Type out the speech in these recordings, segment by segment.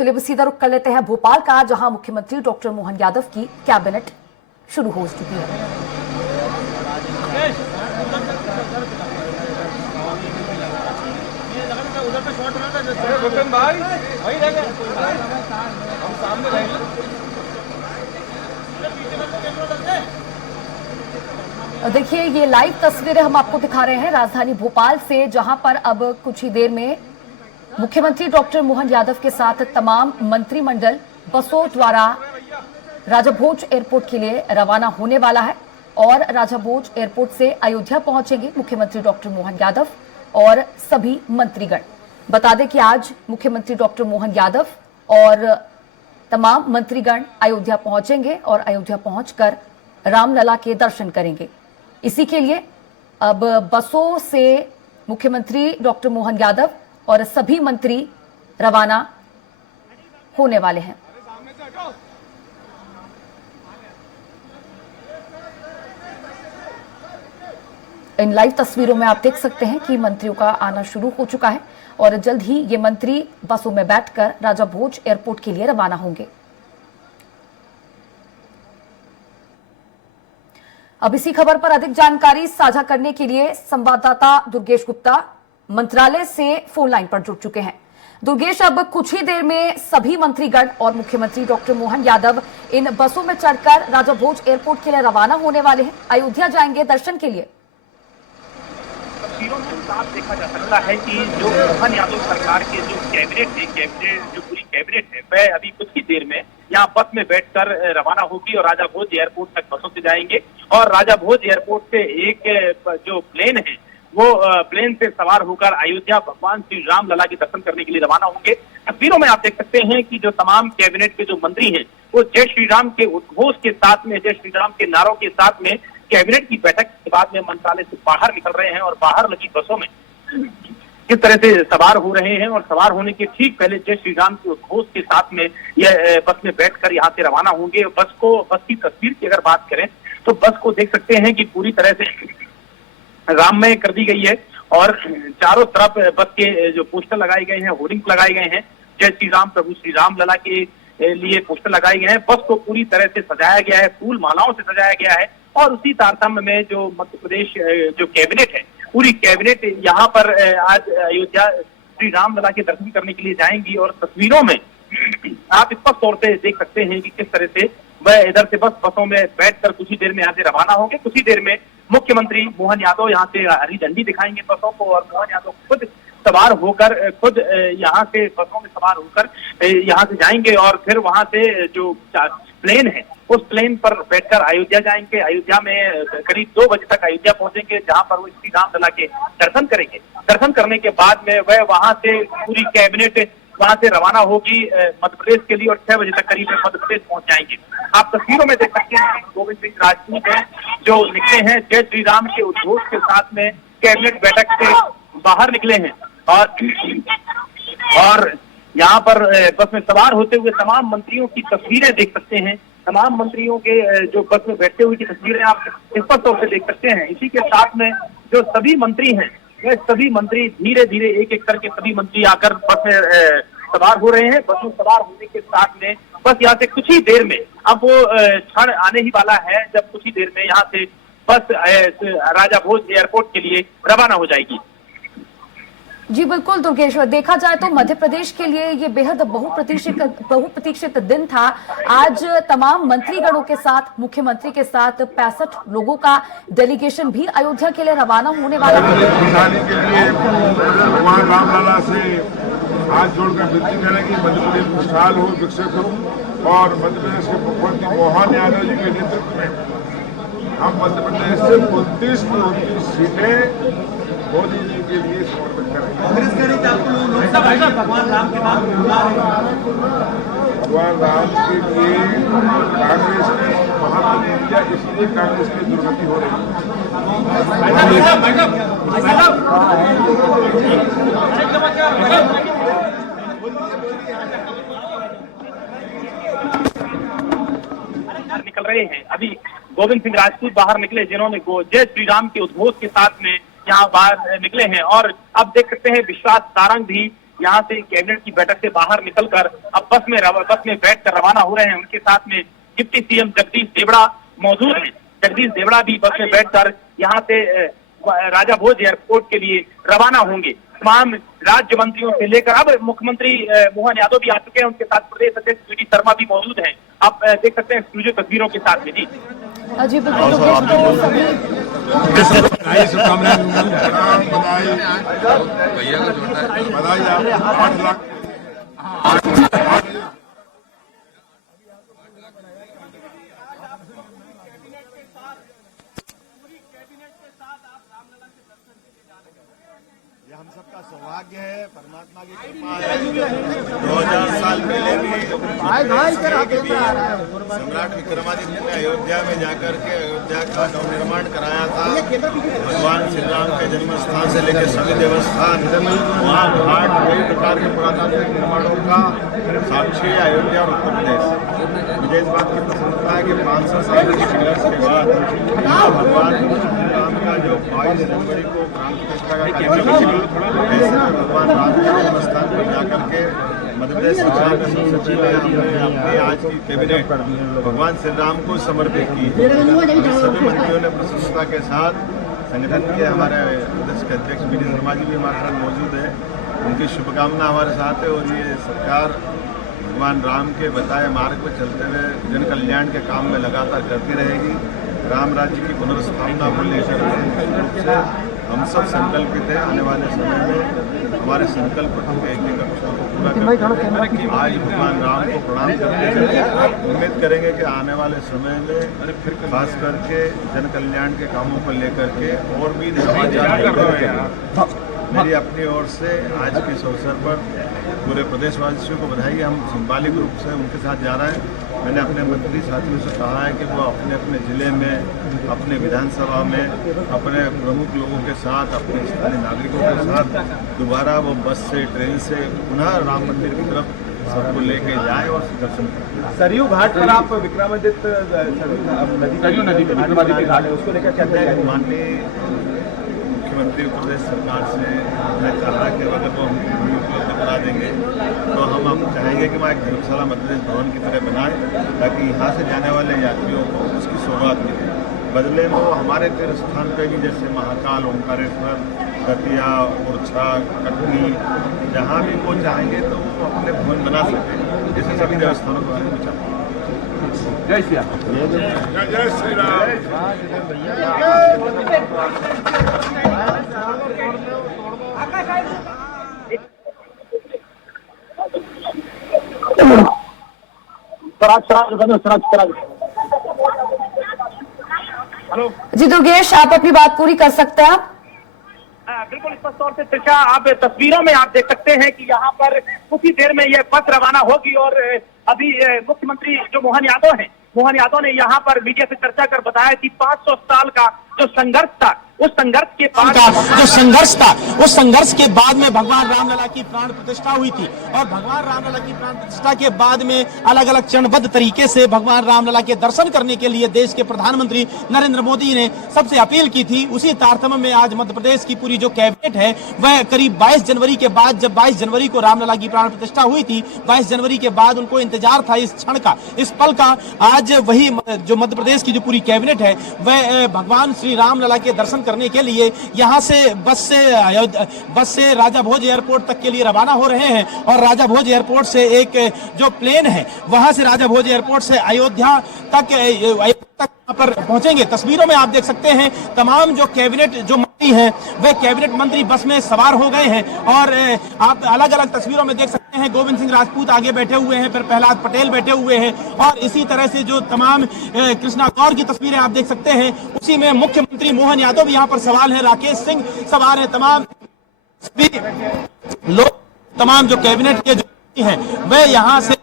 चलिए अब सीधा रुख कर लेते हैं भोपाल का, जहां मुख्यमंत्री डॉक्टर मोहन यादव की कैबिनेट शुरू हो चुकी है। देखिए ये लाइव तस्वीरें हम आपको दिखा रहे हैं राजधानी भोपाल से, जहां पर अब कुछ ही देर में मुख्यमंत्री डॉक्टर मोहन यादव के साथ तमाम मंत्रिमंडल बसों द्वारा राजा भोज एयरपोर्ट के लिए रवाना होने वाला है और राजा भोज एयरपोर्ट से अयोध्या पहुंचेंगे मुख्यमंत्री डॉक्टर मोहन यादव और सभी मंत्रीगण। बता दें कि आज मुख्यमंत्री डॉक्टर मोहन यादव और तमाम मंत्रीगण अयोध्या पहुंचेंगे और अयोध्या पहुंचकर रामलला के दर्शन करेंगे। इसी के लिए अब बसों से मुख्यमंत्री डॉक्टर मोहन यादव और सभी मंत्री रवाना होने वाले हैं। इन लाइव तस्वीरों में आप देख सकते हैं कि मंत्रियों का आना शुरू हो चुका है और जल्द ही ये मंत्री बसों में बैठकर राजा भोज एयरपोर्ट के लिए रवाना होंगे। अब इसी खबर पर अधिक जानकारी साझा करने के लिए संवाददाता दुर्गेश गुप्ता मंत्रालय से फोन लाइन पर जुड़ चुके हैं। दुर्गेश, अब कुछ ही देर में सभी मंत्रीगण और मुख्यमंत्री डॉक्टर मोहन यादव इन बसों में चढ़कर राजा भोज एयरपोर्ट के लिए रवाना होने वाले हैं, अयोध्या जाएंगे दर्शन के लिए। तस्वीरों में साफ देखा जा सकता है कि जो मोहन यादव सरकार के जो कैबिनेट जो पूरी कैबिनेट है वह अभी कुछ ही देर में यहाँ बस में बैठकर रवाना होगी और राजा भोज एयरपोर्ट तक बसों से जाएंगे और राजा भोज एयरपोर्ट से एक जो प्लेन है वो प्लेन से सवार होकर अयोध्या भगवान श्री राम लला के दर्शन करने के लिए रवाना होंगे। तस्वीरों में आप देख सकते हैं कि जो तमाम कैबिनेट के जो मंत्री हैं वो जय श्री राम के उद्घोष के साथ में, जय श्री राम के नारों के साथ में कैबिनेट की बैठक के बाद में मंत्रालय से बाहर निकल रहे हैं और बाहर लगी बसों में किस तरह से सवार हो रहे हैं और सवार होने के ठीक पहले जय श्री राम के उद्घोष के साथ में यह बस में बैठकर यहाँ से रवाना होंगे। बस की तस्वीर की अगर बात करें तो बस को देख सकते हैं कि पूरी तरह से राममय कर दी गई है और चारों तरफ बस के जो पोस्टर लगाए गए हैं, होर्डिंग्स लगाए गए हैं, जय श्री राम प्रभु श्री राम लला के लिए पोस्टर लगाए गए हैं। बस को पूरी तरह से सजाया गया है, फूल मालाओं से सजाया गया है और उसी तारतम्य में जो मध्य प्रदेश जो कैबिनेट है, पूरी कैबिनेट यहाँ पर आज अयोध्या श्री राम लला के दर्शन करने के लिए जाएंगी और तस्वीरों में आप स्पष्ट तौर से देख सकते हैं कि किस तरह से वह इधर से बसों में बैठकर कुछ ही देर में यहाँ से रवाना होंगे। कुछ ही देर में मुख्यमंत्री मोहन यादव यहाँ से हरी झंडी दिखाएंगे बसों को और मोहन यादव खुद सवार होकर खुद यहाँ से बसों में सवार होकर यहाँ से जाएंगे और फिर वहां से जो प्लेन है उस प्लेन पर बैठकर अयोध्या जाएंगे। अयोध्या में करीब 2 बजे तक अयोध्या पहुंचेंगे जहां पर वो श्री राम लला के दर्शन करेंगे। दर्शन करने के बाद में वह वहां से पूरी कैबिनेट वहां से रवाना होगी मध्य प्रदेश के लिए और 6 बजे तक करीब मध्य प्रदेश पहुंच जाएंगे। आप तस्वीरों में देख सकते हैं गोविंद सिंह राजपूत हैं जो निकले हैं जय श्री राम के उद्घोष के साथ में कैबिनेट बैठक से बाहर निकले हैं और यहाँ पर बस में सवार होते हुए तमाम मंत्रियों की तस्वीरें देख सकते हैं। तमाम मंत्रियों के जो बस में बैठते हुए की तस्वीरें आप स्पष्ट तौर से देख सकते हैं। इसी के साथ में जो सभी मंत्री हैं वह सभी मंत्री धीरे धीरे एक एक करके सभी मंत्री आकर बस में सवार हो रहे हैं। बस में सवार होने के साथ में बस यहाँ से कुछ ही देर में अब वो क्षण आने ही वाला है जब कुछ ही देर में यहाँ से बस राजा भोज एयरपोर्ट के लिए रवाना हो जाएगी। जी बिल्कुल दुर्गेश्वर, देखा जाए तो मध्य प्रदेश के लिए ये बेहद बहुप्रतीक्षित दिन था। आज तमाम मंत्रीगणों के साथ मुख्यमंत्री के साथ 65 लोगों का डेलीगेशन भी अयोध्या के लिए रवाना होने वाला है। के लिए भगवान रामलला से हाथ जोड़कर विनती करें कि मध्य प्रदेश खुशहाल हो, विकसित हो और मध्य प्रदेश के मुख्यमंत्री मोहन यादव जी के नेतृत्व में हम मध्य प्रदेश से 29 सीटें मोदी जी के लिए समर्पित करेंगे। कांग्रेस कह रही है आपको लोकसभा में भगवान राम के नाम भगवान राम के लिए कांग्रेस ने महत्व नहीं दिया, इसलिए कांग्रेस की दुर्गति हो रही है। निकल रहे हैं अभी गोविंद सिंह राजपूत बाहर निकले जिन्होंने जय श्री राम के उद्घोष के साथ में यहाँ बाहर निकले हैं और अब देख सकते हैं विश्वास सारंग भी यहाँ से कैबिनेट की बैठक से बाहर निकलकर अब बस में बैठकर रवाना हो रहे हैं। उनके साथ में डिप्टी सीएम जगदीश देवड़ा मौजूद हैं। जगदीश देवड़ा भी बस में बैठकर यहाँ से राजा भोज एयरपोर्ट के लिए रवाना होंगे। तमाम राज्य मंत्रियों से लेकर अब मुख्यमंत्री मोहन यादव भी आ चुके हैं। उनके साथ प्रदेश अध्यक्ष वी.डी. शर्मा भी मौजूद हैं। आप देख सकते हैं एक्सक्लूसिव तस्वीरों के साथ में। जी बिल्कुल योगेश, तो सभी बधाई आप 8 लाख ये हम सबका सौभाग्य है, परमात्मा की कृपा है। 2000 साल पहले भी सम्राट विक्रमादित्य ने अयोध्या में जाकर के अयोध्या का नवनिर्माण कराया था। भगवान श्री राम के जन्म स्थान से लेकर सभी देवस्थान, वहाँ घाट, कई प्रकार के पुरातात्विक निर्माणों का साक्षी है अयोध्या और उत्तर प्रदेश। मुझे इस बात की प्रसन्नता है कि 500 साल के संघर्ष के बाद भगवान राम का जो 22 जनवरी को प्राण प्रतिष्ठा का कार्यक्रम, ऐसे में भगवान राम के जन्म स्थान पर जाकर के मध्य प्रदेश सरकार ने सबसे पहले हमने अपनी आज की कैबिनेट भगवान श्री राम को समर्पित की। सभी मंत्रियों ने प्रसन्नता के साथ, संगठन के हमारे प्रदेश के अध्यक्ष वी.डी. शर्मा जी भी हमारे साथ मौजूद है, उनकी शुभकामना हमारे साथ है। और ये सरकार भगवान राम के बताए मार्ग पर चलते हुए जन कल्याण के काम में लगातार करती रहेगी। राम राज्य की पुनर्स्थापना को लेकर रूप से हम सब संकल्पित हैं। आने वाले समय में हमारे संकल्प के एक अक्षर को पूरा करके आज भगवान राम को प्रणाम करते हैं। उम्मीद करेंगे कि आने वाले समय में खास करके जन कल्याण के कामों को लेकर के और भी मेरी अपनी ओर से आज के इस अवसर पर पूरे प्रदेशवासियों को बधाई। हम सिंबॉलिक रूप से उनके साथ जा रहे हैं। मैंने अपने मंत्री साथियों से कहा है कि वो अपने अपने ज़िले में, अपने विधानसभा में, अपने प्रमुख लोगों के साथ, अपने स्थानीय नागरिकों के साथ दोबारा वो बस से, ट्रेन से पुनः राम मंदिर की तरफ सबको लेके जाए और दर्शन करें। सरयू घाट पर आप विक्रमादित्य नदी विक्रमादित्य घाट है, उसको लेकर क्या है? माननीय मुख्यमंत्री उत्तर प्रदेश सरकार से मैं चाह कि अगर वो हम उपलब्ध करा देंगे तो हम चाहेंगे कि वहाँ एक धर्मशाला मध्य प्रदेश भवन की तरह बनाए, ताकि यहाँ से जाने वाले यात्रियों को उसकी सौगात मिले। बदले में वो हमारे तीर्थ स्थान पर भी, जैसे महाकाल, ओंकारेश्वर, दतिया, ओरछा, कटनी, जहाँ भी वो चाहेंगे तो वो अपने भवन बना सकते, जैसे सभी देवस्थानों के बारे में चाहते हैं। जय श्री राम। जय श्री राम। हेलो जी दुर्गेश, आप अपनी बात पूरी कर सकते हैं। आप बिल्कुल स्पष्ट तौर से त्रिषा, आप तस्वीरों में आप देख सकते हैं कि यहाँ पर कुछ ही देर में यह बस रवाना होगी। और अभी मुख्यमंत्री जो मोहन यादव हैं, मोहन यादव ने यहाँ पर मीडिया से चर्चा कर बताया कि 500 साल का जो संघर्ष था, उस संघर्ष के बाद उस संघर्ष के बाद में भगवान रामलला की प्राण प्रतिष्ठा हुई थी। और भगवान रामलला की प्राण प्रतिष्ठा के बाद में अलग अलग चरणबद्ध तरीके से भगवान रामलला के दर्शन करने के लिए देश के प्रधानमंत्री नरेंद्र मोदी ने सबसे अपील की थी। उसी तारतम्य में आज मध्य प्रदेश की पूरी जो कैबिनेट है वह करीब 22 जनवरी के बाद, जब 22 जनवरी को रामलला की प्राण प्रतिष्ठा हुई थी, 22 जनवरी के बाद उनको इंतजार था इस क्षण का, इस पल का। आज वही जो मध्य प्रदेश की जो पूरी कैबिनेट है वह भगवान श्री रामलला के दर्शन करने के लिए यहाँ से बस से राजा भोज एयरपोर्ट तक के लिए रवाना हो रहे हैं। और राजा भोज एयरपोर्ट से एक जो प्लेन है वहां से राजा भोज एयरपोर्ट से अयोध्या तक पर पहुंचेंगे। तस्वीरों में आप देख सकते हैं तमाम जो कैबिनेट जो मंत्री हैं वे कैबिनेट मंत्री बस में सवार हो गए हैं। और आप अलग अलग तस्वीरों में देख सकते हैं गोविंद सिंह राजपूत आगे बैठे हुए हैं, फिर प्रहलाद पटेल बैठे हुए हैं, और इसी तरह से जो तमाम कृष्णा गौर की तस्वीरें आप देख सकते हैं, उसी में मुख्यमंत्री मोहन यादव भी यहाँ पर सवाल है, राकेश सिंह सवार है, तमाम लोग, तमाम जो कैबिनेट के जो हैं वे यहाँ से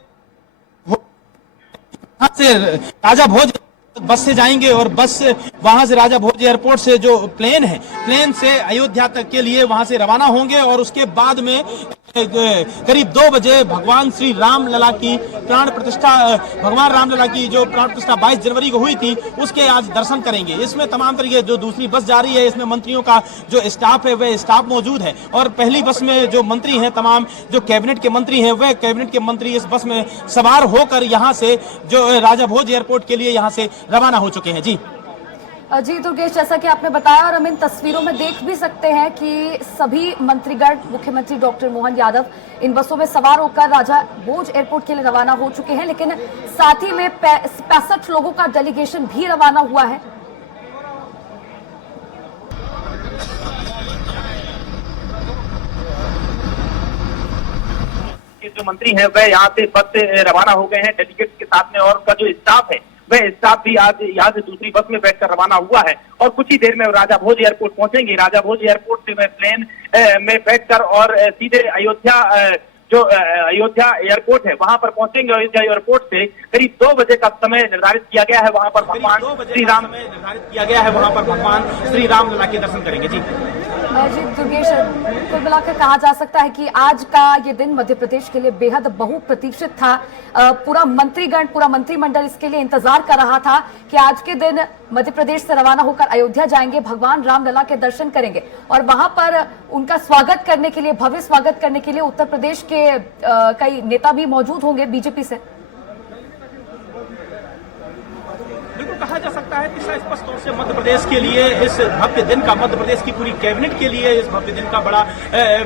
राजा भोज बस से जाएंगे। और बस वहां से राजा भोज एयरपोर्ट से जो प्लेन है, प्लेन से अयोध्या तक के लिए वहां से रवाना होंगे। और उसके बाद में करीब 2 बजे भगवान श्री राम लला की प्राण प्रतिष्ठा, भगवान राम लला की जो प्राण प्रतिष्ठा 22 जनवरी को हुई थी, उसके आज दर्शन करेंगे। इसमें तमाम तरीके जो दूसरी बस जा रही है, इसमें मंत्रियों का जो स्टाफ है वह स्टाफ मौजूद है, और पहली बस में जो मंत्री हैं, तमाम जो कैबिनेट के मंत्री हैं, वह कैबिनेट के मंत्री इस बस में सवार होकर यहाँ से जो राजा भोज एयरपोर्ट के लिए यहाँ से रवाना हो चुके हैं। जी दुर्गेश, जैसा कि आपने बताया और हम इन तस्वीरों में देख भी सकते हैं कि सभी मंत्रीगण, मुख्यमंत्री डॉक्टर मोहन यादव इन बसों में सवार होकर राजा भोज एयरपोर्ट के लिए रवाना हो चुके हैं, लेकिन साथ ही में 65 लोगों का डेलीगेशन भी रवाना हुआ है। जो मंत्री हैं वह यहाँ से बस से रवाना हो गए हैं डेलीगेट्स के साथ में, और उनका जो स्टाफ है वह स्टाफ भी आज यहाँ से दूसरी बस में बैठकर रवाना हुआ है, और कुछ ही देर में राजा भोज एयरपोर्ट पहुंचेंगे। राजा भोज एयरपोर्ट से वह प्लेन में बैठकर और सीधे अयोध्या एयरपोर्ट है वहां पर पहुंचेंगे। अयोध्या एयरपोर्ट से करीब 2 बजे का समय निर्धारित किया गया है, वहां पर भगवान श्री राम निर्धारित किया गया है, वहां पर भगवान श्री राम लला के दर्शन करेंगे। जी दुर्गेश, कुल मिलाकर कहा जा सकता है कि आज का ये दिन मध्य प्रदेश के लिए बेहद बहुप्रतीक्षित था। पूरा मंत्रीगण, पूरा मंत्रिमंडल इसके लिए इंतजार कर रहा था कि आज के दिन मध्य प्रदेश से रवाना होकर अयोध्या जाएंगे, भगवान रामलला के दर्शन करेंगे, और वहां पर उनका स्वागत करने के लिए, भव्य स्वागत करने के लिए उत्तर प्रदेश के कई नेता भी मौजूद होंगे बीजेपी से। बिल्कुल कहा जा सकता है कि स्पष्ट तौर से मध्य प्रदेश के लिए इस भव्य दिन का, मध्य प्रदेश की पूरी कैबिनेट के लिए इस भव्य दिन का बड़ा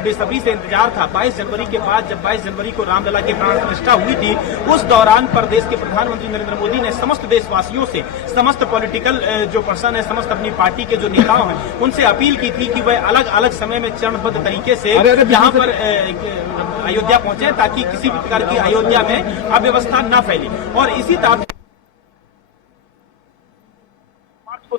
बेसब्री से इंतजार था। 22 जनवरी के बाद जब 22 जनवरी को रामलला की प्राण प्रतिष्ठा हुई थी, उस दौरान प्रदेश के प्रधानमंत्री नरेंद्र मोदी ने समस्त देशवासियों से, समस्त पॉलिटिकल जो पर्सन है, समस्त अपनी पार्टी के जो नेताओं हैं, उनसे अपील की थी कि वह अलग अलग समय में चरणबद्ध तरीके से यहाँ पर अयोध्या पहुंचे, ताकि किसी भी प्रकार की अयोध्या में अव्यवस्था न फैले। और इसी तरह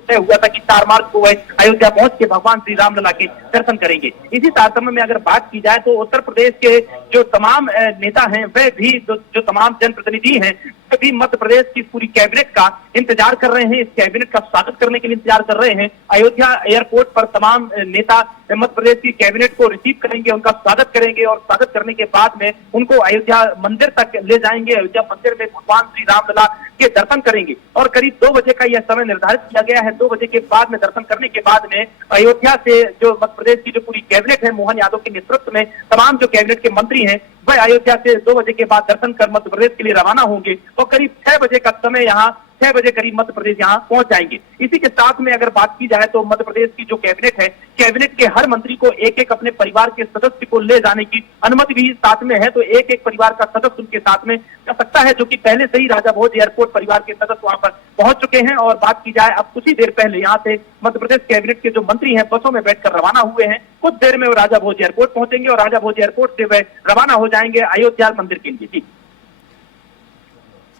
तय हुआ था कि 4 मार्च को वह अयोध्या पहुंच के भगवान श्री रामलला के दर्शन करेंगे। इसी तारतम्य में अगर बात की जाए तो उत्तर प्रदेश के जो तमाम नेता हैं, वह भी जो तमाम जनप्रतिनिधि हैं, सभी मध्य प्रदेश की पूरी कैबिनेट का इंतजार कर रहे हैं, इस कैबिनेट का स्वागत करने के लिए इंतजार कर रहे हैं। अयोध्या एयरपोर्ट पर तमाम नेता मध्य प्रदेश की कैबिनेट को रिसीव करेंगे, उनका स्वागत करेंगे, और स्वागत करने के बाद में उनको अयोध्या मंदिर तक ले जाएंगे। अयोध्या मंदिर में भगवान श्री रामलला के दर्शन करेंगे, और करीब 2 बजे का यह समय निर्धारित किया गया है। 2 बजे के बाद में दर्शन करने के बाद में अयोध्या से जो मध्य प्रदेश की जो पूरी कैबिनेट है, मोहन यादव के नेतृत्व में तमाम जो कैबिनेट के मंत्री हैं, वह अयोध्या से 2 बजे के बाद दर्शन कर मध्य प्रदेश के लिए रवाना होंगे, और करीब 6 बजे का समय यहाँ 6 बजे करीब मध्य प्रदेश यहाँ पहुंच जाएंगे। इसी के साथ में अगर बात की जाए तो मध्य प्रदेश की जो कैबिनेट है, कैबिनेट के हर मंत्री को एक एक अपने परिवार के सदस्य को ले जाने की अनुमति भी साथ में है, तो एक एक परिवार का सदस्य उनके साथ में जा सकता है, जो कि पहले से ही राजा भोज एयरपोर्ट परिवार के सदस्य वहां पर पहुंच चुके हैं। और बात की जाए, अब कुछ ही देर पहले यहाँ से मध्य प्रदेश कैबिनेट के जो मंत्री हैं बसों में बैठकर रवाना हुए हैं। कुछ देर में वो राजा भोज एयरपोर्ट पहुंचेंगे, और राजा भोज एयरपोर्ट से वह रवाना हो जाएंगे अयोध्या मंदिर के लिए। जी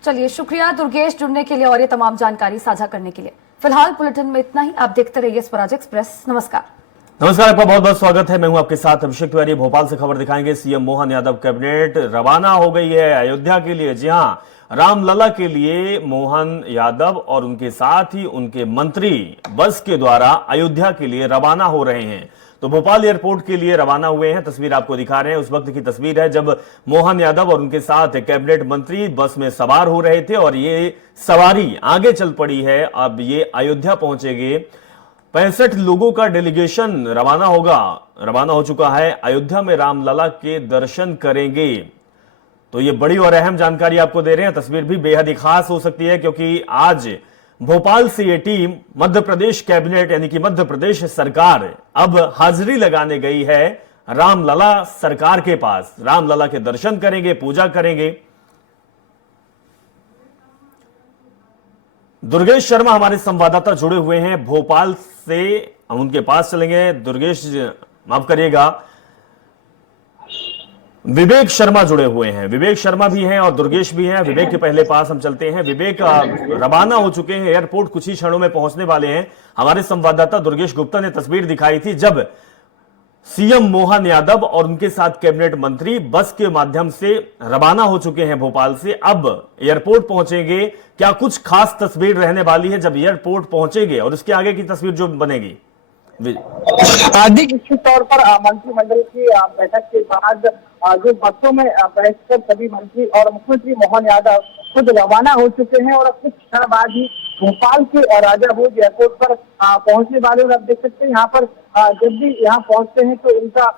चलिए, शुक्रिया दुर्गेश जुड़ने के लिए और ये तमाम जानकारी साझा करने के लिए। फिलहाल बुलेटिन में इतना ही। आप देखते रहिए स्वराज एक्सप्रेस। नमस्कार। नमस्कार, आपका बहुत बहुत स्वागत है। मैं हूं आपके साथ अभिषेक तिवारी। भोपाल से खबर दिखाएंगे। सीएम मोहन यादव कैबिनेट रवाना हो गई है अयोध्या के लिए। जी हां, रामलला के लिए मोहन यादव और उनके साथ ही उनके मंत्री बस के द्वारा अयोध्या के लिए रवाना हो रहे हैं। तो भोपाल एयरपोर्ट के लिए रवाना हुए हैं। तस्वीर आपको दिखा रहे हैं, उस वक्त की तस्वीर है जब मोहन यादव और उनके साथ कैबिनेट मंत्री बस में सवार हो रहे थे, और ये सवारी आगे चल पड़ी है। अब ये अयोध्या पहुंचेंगे। 65 लोगों का डेलीगेशन रवाना हो चुका है। अयोध्या में रामलला के दर्शन करेंगे। तो ये बड़ी और अहम जानकारी आपको दे रहे हैं। तस्वीर भी बेहद ही खास हो सकती है, क्योंकि आज भोपाल से ये टीम मध्य प्रदेश कैबिनेट यानी कि मध्य प्रदेश सरकार अब हाजिरी लगाने गई है रामलला सरकार के पास। रामलला के दर्शन करेंगे, पूजा करेंगे। दुर्गेश शर्मा हमारे संवाददाता जुड़े हुए हैं भोपाल से, हम उनके पास चलेंगे। दुर्गेश, माफ करिएगा, विवेक शर्मा जुड़े हुए हैं। विवेक शर्मा भी हैं और दुर्गेश भी हैं। विवेक के पहले पास हम चलते हैं। विवेक, रवाना हो चुके हैं एयरपोर्ट, कुछ ही क्षणों में पहुंचने वाले हैं। हमारे संवाददाता दुर्गेश गुप्ता ने तस्वीर दिखाई थी जब सीएम मोहन यादव और उनके साथ कैबिनेट मंत्री बस के माध्यम से रवाना हो चुके हैं भोपाल से। अब एयरपोर्ट पहुंचेंगे। क्या कुछ खास तस्वीर रहने वाली है जब एयरपोर्ट पहुंचेंगे, और इसके आगे की तस्वीर जो बनेगी? निश्चित तौर पर मंत्रिमंडल की बैठक के बाद जो बसों में बैठकर सभी मंत्री और मुख्यमंत्री मोहन यादव खुद रवाना हो चुके हैं और अब कुछ क्षण बाद ही भोपाल के राजा भोज एयरपोर्ट पर पहुंचने वाले। और आप देख सकते हैं यहाँ पर जब भी यहाँ पहुंचते हैं तो उनका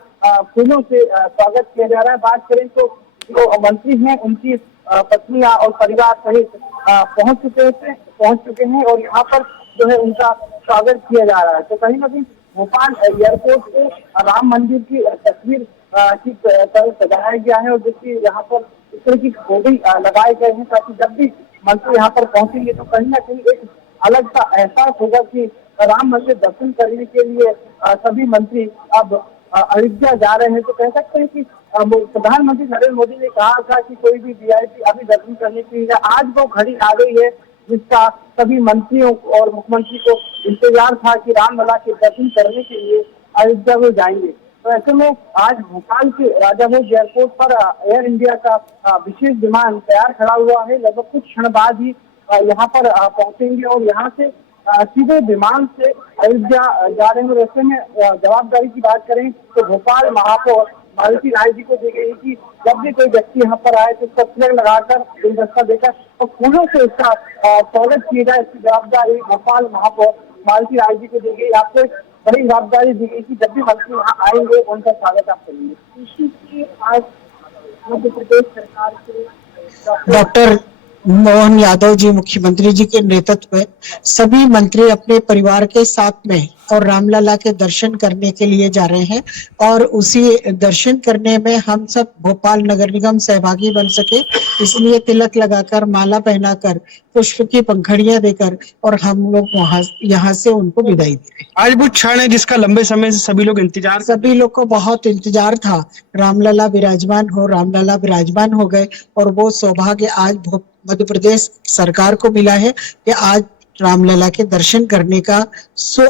फूलों से स्वागत किया जा रहा है। बात करें तो जो मंत्री हैं उनकी पत्नियां और परिवार सहित पहुंच चुके हैं और यहाँ पर जो है उनका स्वागत किया जा रहा है। तो कहीं ना कहीं भोपाल एयरपोर्ट को राम मंदिर की तस्वीर की तरह सजाया गया है और जिसकी यहाँ पर इस तरह की होर्डिंग लगाए गए हैं ताकि जब भी मंत्री यहाँ पर पहुंचेंगे तो कहीं ना कहीं एक अलग सा एहसास होगा कि राम मंदिर दर्शन करने के लिए सभी मंत्री अब अयोध्या जा रहे हैं। तो कह सकते हैं कि प्रधानमंत्री नरेंद्र मोदी ने कहा था कि कोई भी वीआईपी अभी दर्शन करने के लिए, आज वो घड़ी आ गई है जिसका सभी मंत्रियों और मुख्यमंत्री को इंतजार था कि रामलला के दर्शन करने के लिए अयोध्या में जाएंगे। तो ऐसे में आज भोपाल के राजा भोज एयरपोर्ट पर एयर इंडिया का विशेष विमान तैयार खड़ा हुआ है। लगभग कुछ क्षण बाद ही यहाँ पर पहुंचेंगे और यहाँ से सीधे विमान से अयोध्या जा रहे हैं। ऐसे में जवाबदारी की बात करें तो भोपाल महापौर मालती राय जी को दी गई कि जब भी कोई व्यक्ति यहाँ पर आए तो उसका फ्लैग लगाकर गुलदस्ता देकर और फूलों से उसका स्वागत किया जाए। इसकी जवाबदारी भोपाल महापौर मालती राय जी को दी गई। आपको एक बड़ी जवाबदारी दी गई कि जब भी मंत्री वहाँ आएंगे उनका स्वागत आप करेंगे। आज मध्य प्रदेश सरकार के डॉक्टर मोहन यादव जी मुख्यमंत्री जी के नेतृत्व में सभी मंत्री अपने परिवार के साथ में और रामलला के दर्शन करने के लिए जा रहे हैं और उसी दर्शन करने में हम सब भोपाल नगर निगम सहभागी बन सके, इसलिए तिलक लगाकर, माला पहनाकर, पुष्प की पंखुड़ियां देकर और हम लोग यहाँ से उनको विदाई दें। आज वो क्षण है जिसका लंबे समय से सभी लोग को बहुत इंतजार था। रामलला विराजमान हो गए और वो सौभाग्य आज मध्य प्रदेश सरकार को मिला है कि आज रामलला के दर्शन करने का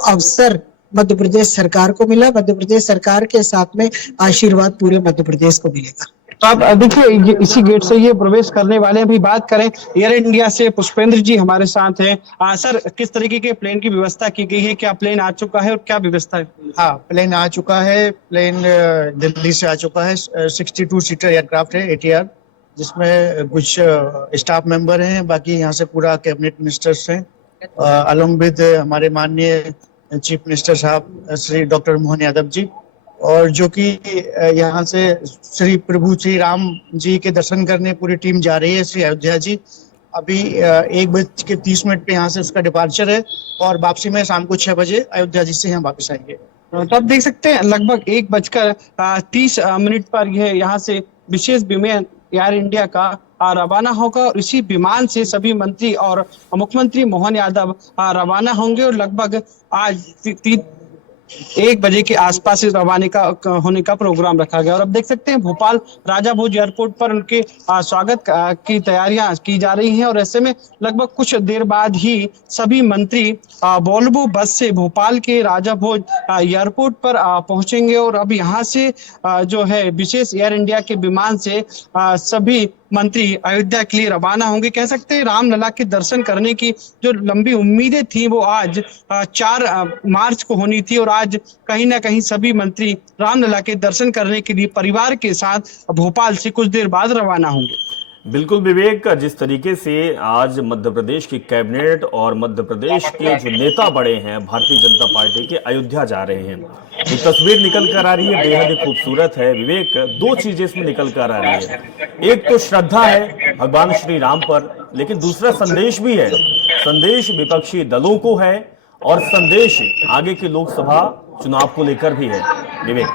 अवसर मध्य प्रदेश सरकार को मिला। मध्य प्रदेश सरकार के साथ में आशीर्वाद पूरे मध्य प्रदेश को मिलेगा। तो आप देखिए इसी गेट से ये प्रवेश करने वाले हैं। अभी बात करें एयर इंडिया से पुष्पेंद्र जी हमारे साथ हैं। सर, किस तरीके के प्लेन की व्यवस्था की गई है? क्या प्लेन आ चुका है और क्या व्यवस्था है? हाँ, प्लेन आ चुका है। प्लेन दिल्ली से आ चुका है। 62 सीटर एयरक्राफ्ट है ATR, जिसमें कुछ स्टाफ मेंबर हैं, बाकी यहाँ से पूरा कैबिनेट मिनिस्टर्स हैं, अलॉन्ग विद हमारे माननीय चीफ मिनिस्टर साहब श्री डॉक्टर मोहन यादव जी, और जो कि यहाँ से श्री प्रभु श्री राम जी के दर्शन करने पूरी टीम जा रही है श्री अयोध्या जी। अभी 1:30 पे यहाँ से उसका डिपार्चर है और वापसी में शाम को 6 बजे अयोध्या जी से यहाँ वापस आएंगे। तो आप देख सकते हैं लगभग 1:30 पर यह यहाँ से विशेष विमान एयर इंडिया का रवाना होगा और इसी विमान से सभी मंत्री और मुख्यमंत्री मोहन यादव रवाना होंगे और लगभग आज 1 बजे के आसपास इस रवाने का होने का प्रोग्राम रखा गया। और अब देख सकते हैं भोपाल राजा भोज एयरपोर्ट पर उनके स्वागत की तैयारियां की जा रही हैं और ऐसे में लगभग कुछ देर बाद ही सभी मंत्री वोल्वो बस से भोपाल के राजा भोज एयरपोर्ट पर पहुंचेंगे और अब यहाँ से जो है विशेष एयर इंडिया के विमान से सभी मंत्री अयोध्या के लिए रवाना होंगे। कह सकते हैं रामलला के दर्शन करने की जो लंबी उम्मीदें थी वो आज 4 मार्च को होनी थी और आज कहीं ना कहीं सभी मंत्री रामलला के दर्शन करने के लिए परिवार के साथ भोपाल से कुछ देर बाद रवाना होंगे। बिल्कुल विवेक, जिस तरीके से आज मध्य प्रदेश की कैबिनेट और मध्य प्रदेश के जो नेता बड़े हैं भारतीय जनता पार्टी के अयोध्या जा रहे हैं, एक तस्वीर निकल कर आ रही है, बेहद ही खूबसूरत है। विवेक, 2 चीजें इसमें निकल कर आ रही है। एक तो श्रद्धा है भगवान श्री राम पर, लेकिन दूसरा संदेश भी है। संदेश विपक्षी दलों को है और संदेश आगे के लोकसभा चुनाव को लेकर भी है। विवेक,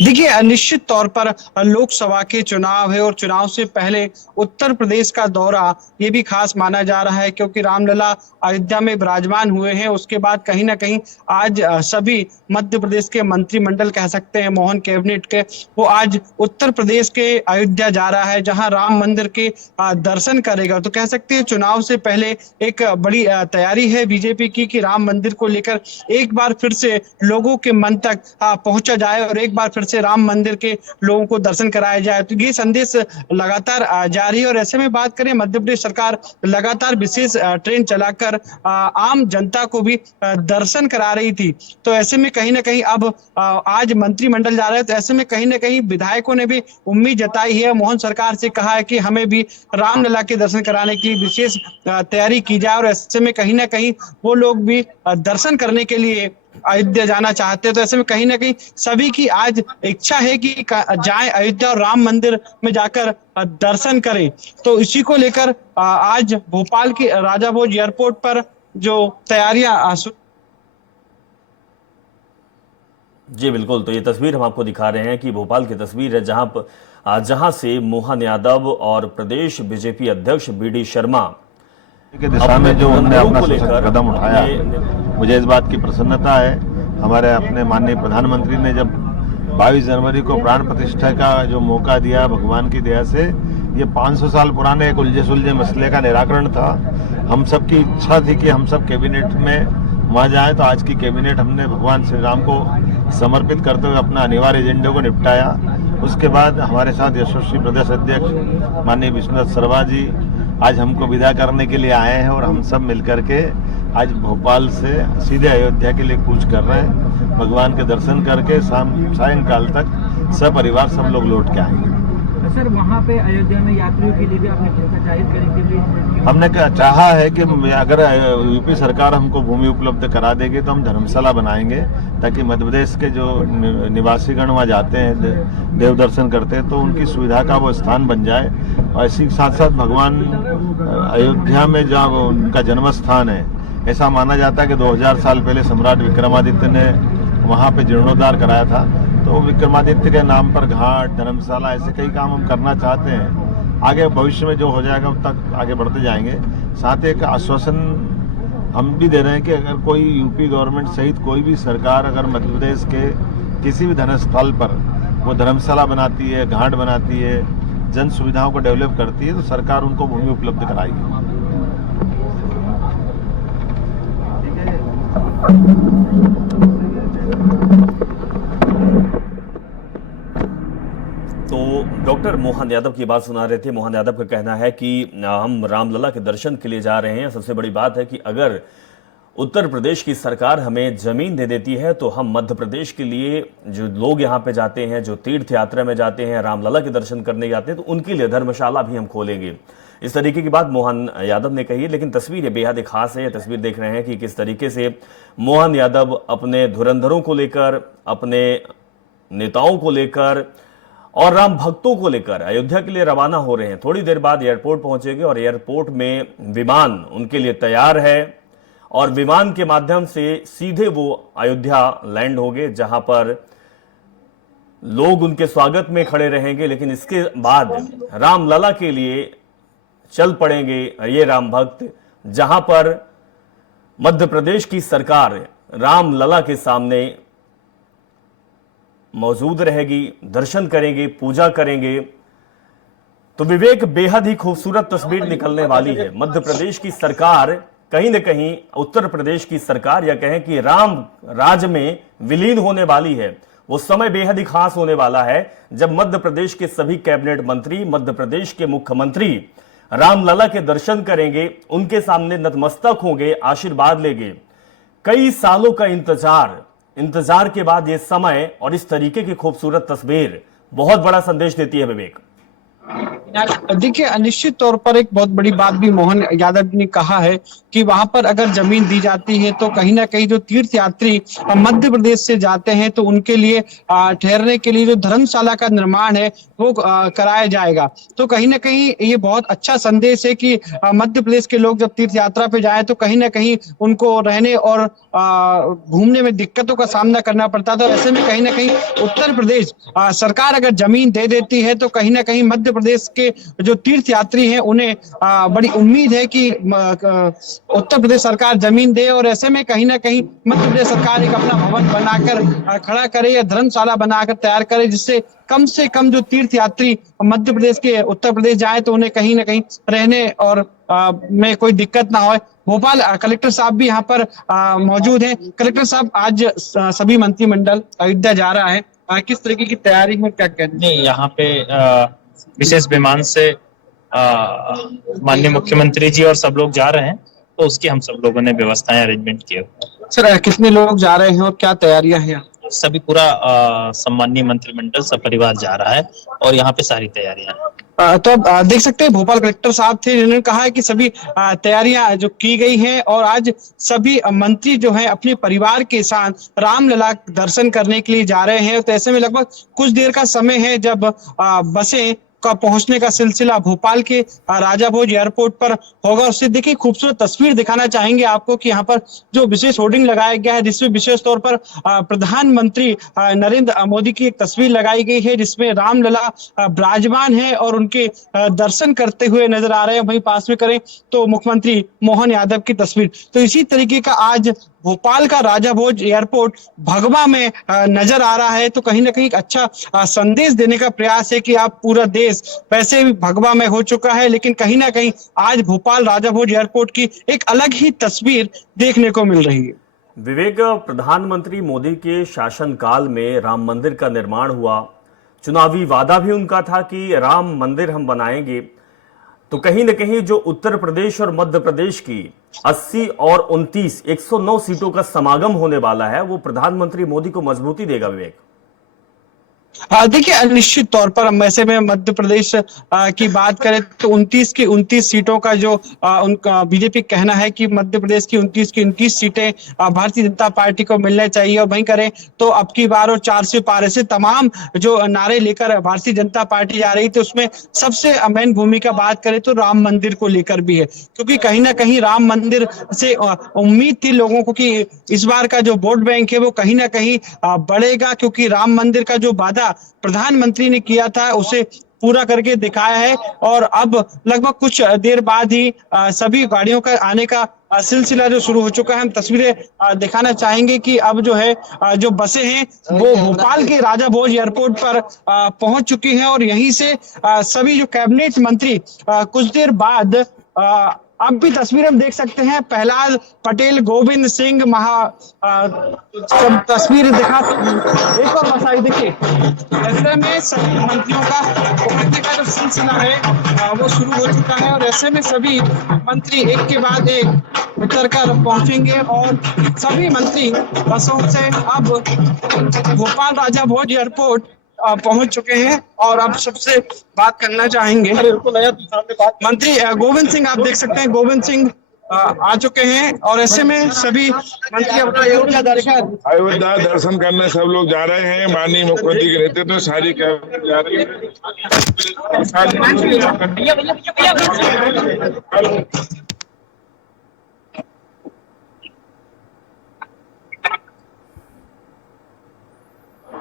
देखिए निश्चित तौर पर लोकसभा के चुनाव है और चुनाव से पहले उत्तर प्रदेश का दौरा ये भी खास माना जा रहा है क्योंकि रामलला अयोध्या में विराजमान हुए हैं। उसके बाद कहीं ना कहीं आज सभी मध्य प्रदेश के मंत्रिमंडल कह सकते हैं मोहन कैबिनेट के, वो आज उत्तर प्रदेश के अयोध्या जा रहा है जहां राम मंदिर के दर्शन करेगा। तो कह सकते हैं चुनाव से पहले एक बड़ी तैयारी है बीजेपी की कि राम मंदिर को लेकर एक बार फिर से लोगों के मन तक पहुंचा जाए और एक बार फिर से राम मंदिर के लोगों को दर्शन कराया जाए। तो ये संदेश लगातार जारी है और ऐसे में बात करें, मध्य प्रदेश सरकार लगातार विशेष ट्रेन चलाकर आम जनता को भी दर्शन करा रही थी। तो ऐसे में कहीं ना कहीं अब आज मंत्रिमंडल जा रहा है, तो ऐसे में कहीं ना कहीं विधायकों ने भी उम्मीद जताई है, मोहन सरकार से कहा है कि हमें भी रामलला के दर्शन कराने की विशेष तैयारी की जाए। और ऐसे में कहीं ना कहीं वो लोग भी दर्शन करने के लिए अयोध्या जाना चाहते हैं। तो ऐसे में कहीं ना कहीं सभी की आज इच्छा है कि जाएं अयोध्या और राम मंदिर में जाकर दर्शन करें। तो इसी को लेकर आज भोपाल के राजा भोज एयरपोर्ट पर जो तैयारियां जी बिल्कुल, तो ये तस्वीर हम आपको दिखा रहे हैं कि भोपाल की तस्वीर है जहां से मोहन यादव और प्रदेश बीजेपी अध्यक्ष बीडी शर्मा के दिशा में जो उन्होंने अपना सशक्त कदम उठाया, मुझे इस बात की प्रसन्नता है। हमारे अपने माननीय प्रधानमंत्री ने जब 22 जनवरी को प्राण प्रतिष्ठा का जो मौका दिया भगवान की दया से, ये 500 साल पुराने एक उलझे सुलझे मसले का निराकरण था। हम सब की इच्छा थी कि हम सब कैबिनेट में वहाँ जाए, तो आज की कैबिनेट हमने भगवान श्री राम को समर्पित करते हुए अपना अनिवार्य एजेंडे को निपटाया। उसके बाद हमारे साथ यशस्वी प्रदेश अध्यक्ष माननीय विष्णुदत्त शर्मा जी आज हमको विदा करने के लिए आए हैं और हम सब मिलकर के आज भोपाल से सीधे अयोध्या के लिए कूच कर रहे हैं। भगवान के दर्शन करके सायंकाल तक सपरिवार सब लोग लौट के आएंगे। सर, वहाँ पे अयोध्या में यात्रियों के लिए भी आपने भूमिका जाहिर करेंगे? हमने चाहा है कि अगर यूपी सरकार हमको भूमि उपलब्ध करा देगी तो हम धर्मशाला बनाएंगे, ताकि मध्य प्रदेश के जो निवासीगण वहाँ जाते हैं देव दर्शन करते हैं तो उनकी सुविधा का वो स्थान बन जाए। और इसी साथ साथ भगवान अयोध्या में जहाँ उनका जन्म स्थान है, ऐसा माना जाता है कि 2000 साल पहले सम्राट विक्रमादित्य ने वहाँ पे जीर्णोद्धार कराया था। तो विक्रमादित्य के नाम पर घाट, धर्मशाला, ऐसे कई काम हम करना चाहते हैं। आगे भविष्य में जो हो जाएगा उब तक आगे बढ़ते जाएंगे। साथ ही एक आश्वासन हम भी दे रहे हैं कि अगर कोई यूपी गवर्नमेंट सहित कोई भी सरकार अगर मध्य प्रदेश के किसी भी धर्मस्थल पर वो धर्मशाला बनाती है, घाट बनाती है, जन सुविधाओं को डेवलप करती है, तो सरकार उनको भूमि उपलब्ध कराएगी। तो डॉक्टर मोहन यादव की बात सुना रहे थे। मोहन यादव का कहना है कि हम रामलला के दर्शन के लिए जा रहे हैं। सबसे बड़ी बात है कि अगर उत्तर प्रदेश की सरकार हमें जमीन दे देती है तो हम मध्य प्रदेश के लिए जो लोग यहाँ पे जाते हैं, जो तीर्थ यात्रा में जाते हैं, रामलला के दर्शन करने जाते हैं, तो उनके लिए धर्मशाला भी हम खोलेंगे। इस तरीके की बात मोहन यादव ने कही है। लेकिन तस्वीर बेहद खास है। तस्वीर देख रहे हैं कि किस तरीके से मोहन यादव अपने धुरंधरों को लेकर, अपने नेताओं को लेकर और राम भक्तों को लेकर अयोध्या के लिए रवाना हो रहे हैं। थोड़ी देर बाद एयरपोर्ट पहुंचेंगे और एयरपोर्ट में विमान उनके लिए तैयार है और विमान के माध्यम से सीधे वो अयोध्या लैंड होंगे, जहां पर लोग उनके स्वागत में खड़े रहेंगे। लेकिन इसके बाद रामलला के लिए चल पड़ेंगे ये राम भक्त, जहां पर मध्य प्रदेश की सरकार रामलला के सामने मौजूद रहेगी, दर्शन करेंगे, पूजा करेंगे। तो विवेक, बेहद ही खूबसूरत तस्वीर निकलने वाली है। मध्य प्रदेश की सरकार कहीं न कहीं उत्तर प्रदेश की सरकार, या कहें कि राम राज में विलीन होने वाली है। वो समय बेहद ही खास होने वाला है जब मध्य प्रदेश के सभी कैबिनेट मंत्री, मध्य प्रदेश के मुख्यमंत्री रामलला के दर्शन करेंगे, उनके सामने नतमस्तक होंगे, आशीर्वाद लेंगे। कई सालों का इंतजार के बाद ये समय और इस तरीके की खूबसूरत तस्वीर बहुत बड़ा संदेश देती है। विवेक, देखिए, निश्चित तौर पर एक बहुत बड़ी बात भी मोहन यादव ने कहा है कि वहां पर अगर जमीन दी जाती है तो कहीं ना कहीं जो तीर्थ यात्री मध्य प्रदेश से जाते हैं तो उनके लिए ठहरने के लिए जो धर्मशाला का निर्माण है वो कराया जाएगा। तो कहीं ना कहीं ये बहुत अच्छा संदेश है कि मध्य प्रदेश के लोग जब तीर्थ यात्रा पे जाए तो कहीं ना कहीं उनको रहने और घूमने में दिक्कतों का सामना करना पड़ता था। ऐसे में कहीं ना कहीं उत्तर प्रदेश सरकार अगर जमीन दे देती है तो कहीं ना कहीं मध्य प्रदेश के जो तीर्थ यात्री हैं उन्हें बड़ी उम्मीद है कि उत्तर प्रदेश सरकार जमीन दे। और ऐसे में कहीं ना कहीं मध्य प्रदेश सरकार एक अपना भवन बनाकर खड़ा करे या धर्मशाला बनाकर तैयार करे, जिससे कम से कम जो तीर्थ यात्री मध्य प्रदेश के उत्तर प्रदेश जाए तो उन्हें कहीं ना कहीं रहने और में कोई दिक्कत ना हो। भोपाल कलेक्टर साहब भी यहाँ पर मौजूद हैं। कलेक्टर साहब, आज सभी मंत्रिमंडल अयोध्या जा रहा है, किस तरीके की तैयारी में क्या कहना? नहीं, यहाँ पे विशेष विमान से माननीय मुख्यमंत्री जी और सब लोग जा रहे हैं, तो उसकी हम सब लोगों ने व्यवस्थाएं अरेंजमेंट किए। सर कितने लोग जा रहे हैं और क्या तैयारियां हैं? सभी पूरा सम्मानीय मंत्रिमंडल सपरिवार जा रहा है और यहाँ पे सारी तैयारियां हैं। तो अब देख सकते हैं भोपाल कलेक्टर साहब थे, जिन्होंने कहा है कि सभी तैयारियां जो की गई हैं और आज सभी मंत्री जो हैं अपने परिवार के साथ रामलला दर्शन करने के लिए जा रहे हैं। तो ऐसे में लगभग कुछ देर का समय है जब बसें का पहुंचने का सिलसिला भोपाल के राजा भोज एयरपोर्ट पर होगा। उससे देखिए खूबसूरत तस्वीर दिखाना चाहेंगे आपको कि यहाँ पर जो विशेष होर्डिंग लगाया गया है, जिसमें विशेष तौर पर प्रधानमंत्री नरेंद्र मोदी की एक तस्वीर लगाई गई है, जिसमें रामलला विराजमान है और उनके दर्शन करते हुए नजर आ रहे हैं। वहीं पास में करें तो मुख्यमंत्री मोहन यादव की तस्वीर। तो इसी तरीके का आज भोपाल का राजा भोज एयरपोर्ट भगवा में नजर आ रहा है। तो कहीं ना कहीं एक अच्छा संदेश देने का प्रयास है कि आप पूरा देश वैसे भी भगवा में हो चुका है, लेकिन कहीं ना कहीं आज भोपाल राजा भोज एयरपोर्ट की एक अलग ही तस्वीर देखने को मिल रही है। विवेक, प्रधानमंत्री मोदी के शासनकाल में राम मंदिर का निर्माण हुआ, चुनावी वादा भी उनका था कि राम मंदिर हम बनाएंगे। तो कहीं न कहीं जो उत्तर प्रदेश और मध्य प्रदेश की 80 और 29 109 सीटों का समागम होने वाला है, वो प्रधानमंत्री मोदी को मजबूती देगा। विवेक, देखिए निश्चित तौर पर हम ऐसे में मध्य प्रदेश की बात करें तो 29 की 29 सीटों का जो उनका बीजेपी कहना है कि मध्य प्रदेश की 29 सीटें भारतीय जनता पार्टी को मिलना चाहिए। और वहीं करें तो अब की बार और 400 पार ऐसे तमाम जो नारे लेकर भारतीय जनता पार्टी जा रही थी, उसमें सबसे मेन भूमिका बात करें तो राम मंदिर को लेकर भी है, क्योंकि कहीं ना कहीं राम मंदिर से उम्मीद थी लोगों को कि इस बार का जो वोट बैंक है वो कहीं ना कहीं बढ़ेगा, क्योंकि राम मंदिर का जो वादा प्रधानमंत्री ने किया था उसे पूरा करके दिखाया है। और अब लगभग कुछ देर बाद ही सभी गाड़ियों का आने का सिलसिला जो शुरू हो चुका है। हम तस्वीरें दिखाना चाहेंगे कि अब जो है जो बसें हैं वो भोपाल के राजा भोज एयरपोर्ट पर पहुंच चुकी हैं और यहीं से सभी जो कैबिनेट मंत्री कुछ देर बाद अब भी तस्वीर हम देख सकते हैं। प्रहलाद पटेल, गोविंद सिंह सब तस्वीर दिखा, एक और मसाई देखिए, ऐसे में सभी मंत्रियों का पहुंचने का जो सिलसिला है वो शुरू हो चुका है और ऐसे में सभी मंत्री एक के बाद एक उतर कर पहुंचेंगे और सभी मंत्री बसों से अब भोपाल राजा भोज एयरपोर्ट पहुंच चुके हैं। और अब सबसे बात करना चाहेंगे मंत्री गोविंद सिंह, आप देख सकते हैं गोविंद सिंह आ चुके हैं और ऐसे में सभी मंत्री अपना अयोध्या दर्शन करने सब लोग जा रहे हैं। माननीय मुख्यमंत्री के नेतृत्व में सारी जा रही है।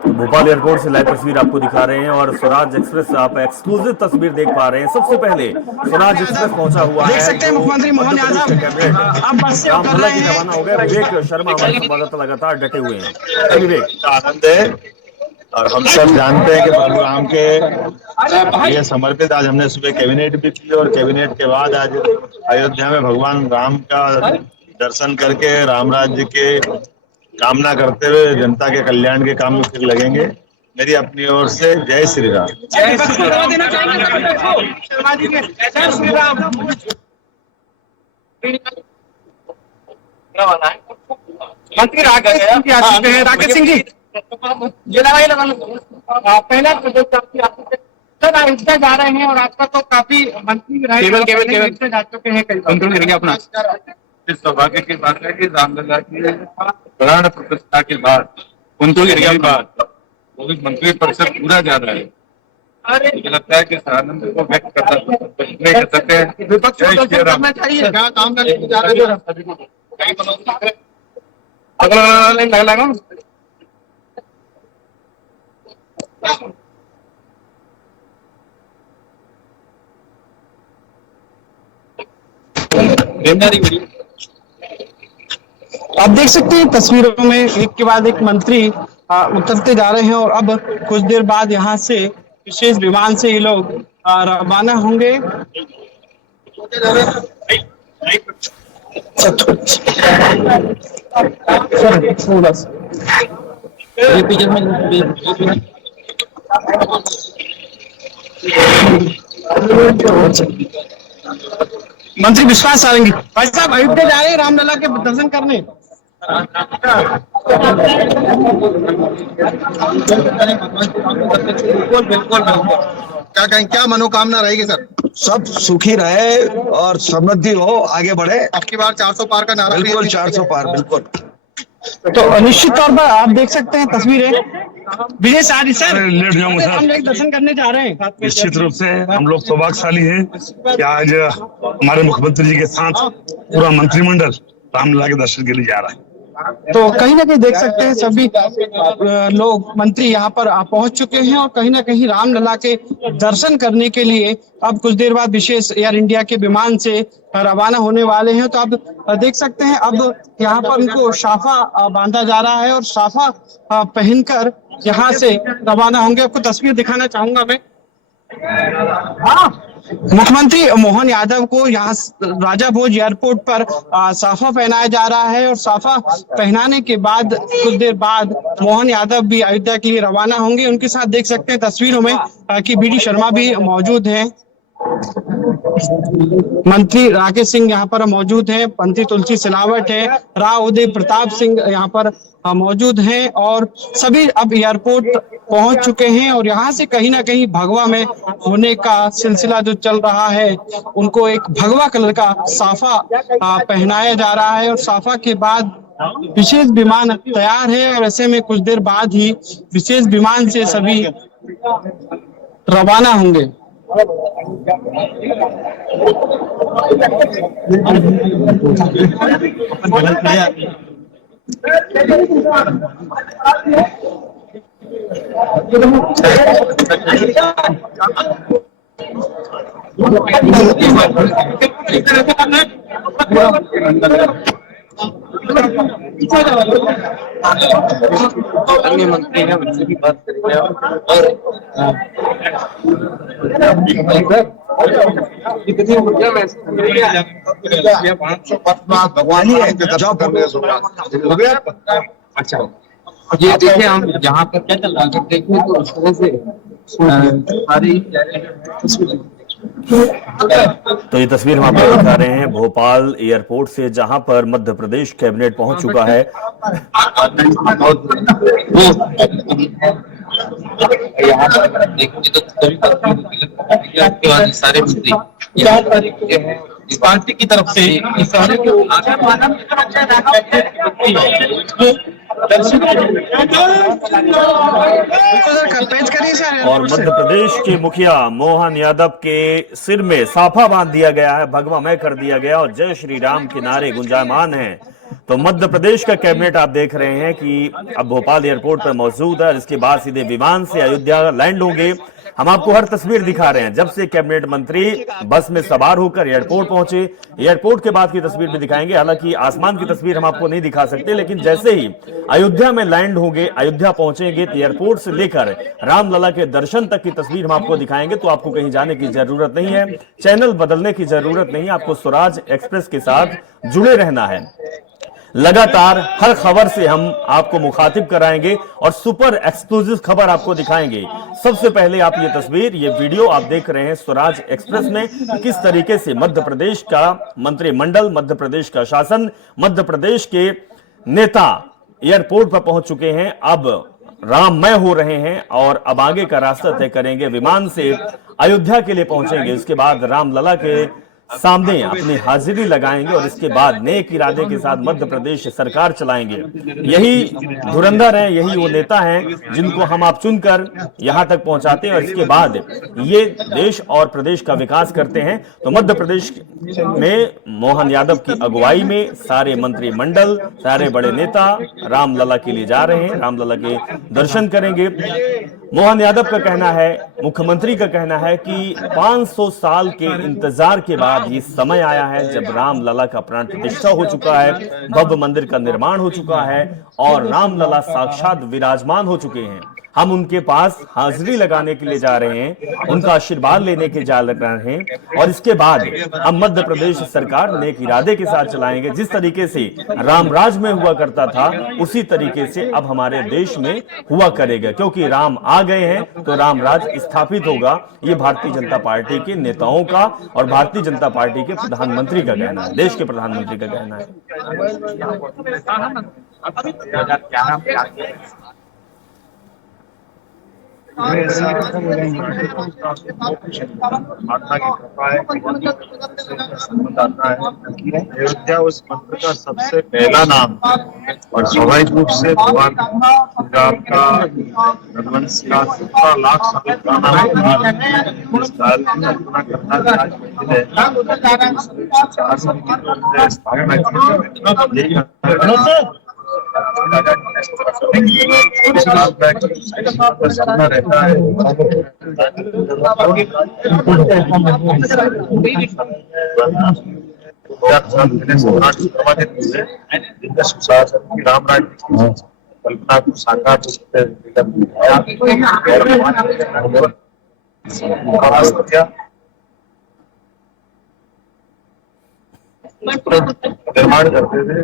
भोपाल एयरपोर्ट से लाइव तस्वीर आपको दिखा रहे हैं और स्वराज एक्सप्रेस आप एक्सक्लूसिव तस्वीर देख पा रहे हैं। सबसे पहले स्वराज एक्सप्रेस पहुंचा हुआ है, देख सकते हैं मुख्यमंत्री मोहन यादव अब बस से उतर रहे हैं। रवाना हो गया। विवेक शर्मा हमारे संवाददाता लगातार डटे हुए हैं। विवेक, आनंद है और हम सब जानते हैं कि प्रभु राम के ये समर्पित आज हमने सुबह कैबिनेट भी की और कैबिनेट के बाद आज अयोध्या में भगवान राम का दर्शन करके राम राज्य के कामना करते हुए जनता के कल्याण के काम में फिर लगेंगे। मेरी अपनी ओर से जय श्री राम। मंत्री राकेश सिंह जी, पहला जा रहे हैं और आपका तो काफी मंत्री जा चुके हैं। अपना इस सौभाग्य की बात है कि रामलला की प्राण प्रतिष्ठा के बाद के बाद मंत्री परिषद पूरा जा रहा है। मुझे लगता है कि इस आनंद को व्यक्त कर सकते हैं। आप देख सकते हैं तस्वीरों में एक के बाद एक मंत्री उतरते जा रहे हैं और अब कुछ देर बाद यहाँ से विशेष विमान से ये लोग रवाना होंगे। मंत्री विश्वास सारंगी भाई साहब अयोध्या जा रहे हैं रामलला के दर्शन करने। बिल्कुल क्या कहें, क्या मनोकामना रहेगी सर? सब सुखी रहे और समृद्धि हो, आगे बढ़े। अब की बार 400 पार का नारा बिल्कुल 400 पार, बिल्कुल। तो निश्चित तौर पर आप देख सकते हैं तस्वीरें। विजय शाह सर लेट जाऊंगा सर, हम दर्शन करने जा रहे हैं। निश्चित रूप से हम लोग सौभाग्यशाली हैं कि आज हमारे मुख्यमंत्री जी के साथ पूरा मंत्रिमंडल रामलला के दर्शन के लिए जा रहा है। तो कहीं ना कहीं देख सकते हैं सभी लोग मंत्री यहाँ पर पहुंच चुके हैं और कहीं ना कहीं रामलला के दर्शन करने के लिए अब कुछ देर बाद विशेष एयर इंडिया के विमान से रवाना होने वाले हैं। तो आप देख सकते हैं अब यहाँ पर उनको साफा बांधा जा रहा है और साफा पहनकर यहाँ से रवाना होंगे। आपको तस्वीर दिखाना चाहूंगा मैं। मुख्यमंत्री मोहन यादव को यहाँ राजा भोज एयरपोर्ट पर साफा पहनाया जा रहा है और साफा पहनाने के बाद कुछ देर बाद मोहन यादव भी अयोध्या के लिए रवाना होंगे। उनके साथ देख सकते हैं तस्वीरों में कि बीडी शर्मा भी मौजूद हैं, मंत्री राकेश सिंह यहाँ पर मौजूद हैं, मंत्री तुलसी सिलावट है, राव उदय प्रताप सिंह यहाँ पर मौजूद हैं और सभी अब एयरपोर्ट पहुंच चुके हैं। और यहाँ से कहीं ना कहीं भगवा में होने का सिलसिला जो चल रहा है, उनको एक भगवा कलर का साफा पहनाया जा रहा है और साफा के बाद विशेष विमान तैयार है और ऐसे में कुछ देर बाद ही विशेष विमान से सभी रवाना होंगे। अन्य मंत्री हैं, उनसे भी बात करेंगे और भगवान ही है जॉब करने। अच्छा ये देखिए हम यहाँ पर क्या चल रहा है, देखिए तो उस तरह से सारी तो ये तस्वीर हम आपको दिखा रहे हैं भोपाल एयरपोर्ट से, जहां पर मध्य प्रदेश कैबिनेट पहुंच चुका है। यहाँ पर देखिए तो उसके बाद सारे मंत्री 4 तारीख को है इस पार्टी की तरफ से इस सारे को और मध्य प्रदेश के मुखिया मोहन यादव के सिर में साफा बांध दिया गया है, भगवामय कर दिया गया और जय श्री राम के नारे गुंजायमान हैं। तो मध्य प्रदेश का कैबिनेट आप देख रहे हैं कि अब भोपाल एयरपोर्ट पर मौजूद है। इसके बाद सीधे विमान से अयोध्या लैंड होंगे। हम आपको हर तस्वीर दिखा रहे हैं जब से कैबिनेट मंत्री बस में सवार होकर एयरपोर्ट पहुंचे। एयरपोर्ट के बाद की तस्वीर भी दिखाएंगे, हालांकि आसमान की तस्वीर हम आपको नहीं दिखा सकते, लेकिन जैसे ही अयोध्या में लैंड होंगे, अयोध्या पहुंचेंगे, तो एयरपोर्ट से लेकर रामलला के दर्शन तक की तस्वीर हम आपको दिखाएंगे। तो आपको कहीं जाने की जरूरत नहीं है, चैनल बदलने की जरूरत नहीं है, आपको स्वराज एक्सप्रेस के साथ जुड़े रहना है। लगातार हर खबर से हम आपको मुखातिब कराएंगे और सुपर एक्सक्लूसिव खबर आपको दिखाएंगे। सबसे पहले आप ये तस्वीर, ये वीडियो आप देख रहे हैं स्वराज एक्सप्रेस में, किस तरीके से मध्य प्रदेश का मंत्रिमंडल, मध्य प्रदेश का शासन, मध्य प्रदेश के नेता एयरपोर्ट पर पहुंच चुके हैं, अब राममय हो रहे हैं और अब आगे का रास्ता तय करेंगे। विमान से अयोध्या के लिए पहुंचेंगे, उसके बाद रामलला के सामने अपनी हाजिरी लगाएंगे और इसके बाद नेक इरादे के साथ मध्य प्रदेश सरकार चलाएंगे। यही धुरंधर हैं, यही वो नेता हैं जिनको हम आप चुनकर यहां तक पहुंचाते हैं और इसके बाद ये देश और प्रदेश का विकास करते हैं। तो मध्य प्रदेश में मोहन यादव की अगुवाई में सारे मंत्रिमंडल, सारे बड़े नेता रामलला के लिए जा रहे हैं, रामलला के दर्शन करेंगे। मोहन यादव का कहना है, मुख्यमंत्री का कहना है कि 500 साल के इंतजार के बाद ये समय आया है जब रामलला का प्राण प्रतिष्ठा हो चुका है, भव्य मंदिर का निर्माण हो चुका है और रामलला साक्षात विराजमान हो चुके हैं। हम उनके पास हाजिरी लगाने के लिए जा रहे हैं, उनका आशीर्वाद लेने के जा रहे हैं, और इसके बाद हम मध्य प्रदेश सरकार नेक इरादे के साथ चलाएंगे। जिस तरीके से रामराज में हुआ करता था उसी तरीके से अब हमारे देश में हुआ करेगा, क्योंकि राम आ गए हैं तो रामराज स्थापित होगा। ये भारतीय जनता पार्टी के नेताओं का और भारतीय जनता पार्टी के प्रधानमंत्री का कहना है, देश के प्रधानमंत्री का कहना है। अयोध्या उस मंत्र का सबसे पहला नाम और स्वाभाविक रूप से भगवान राम का रघुवंश का 17 लाख साल पुराना इस काल की कल्पना करना भी आज मुश्किल है। स्थापना की सपना रहता है। राम राज्य की कल्पना को साकार निर्माण करते थे।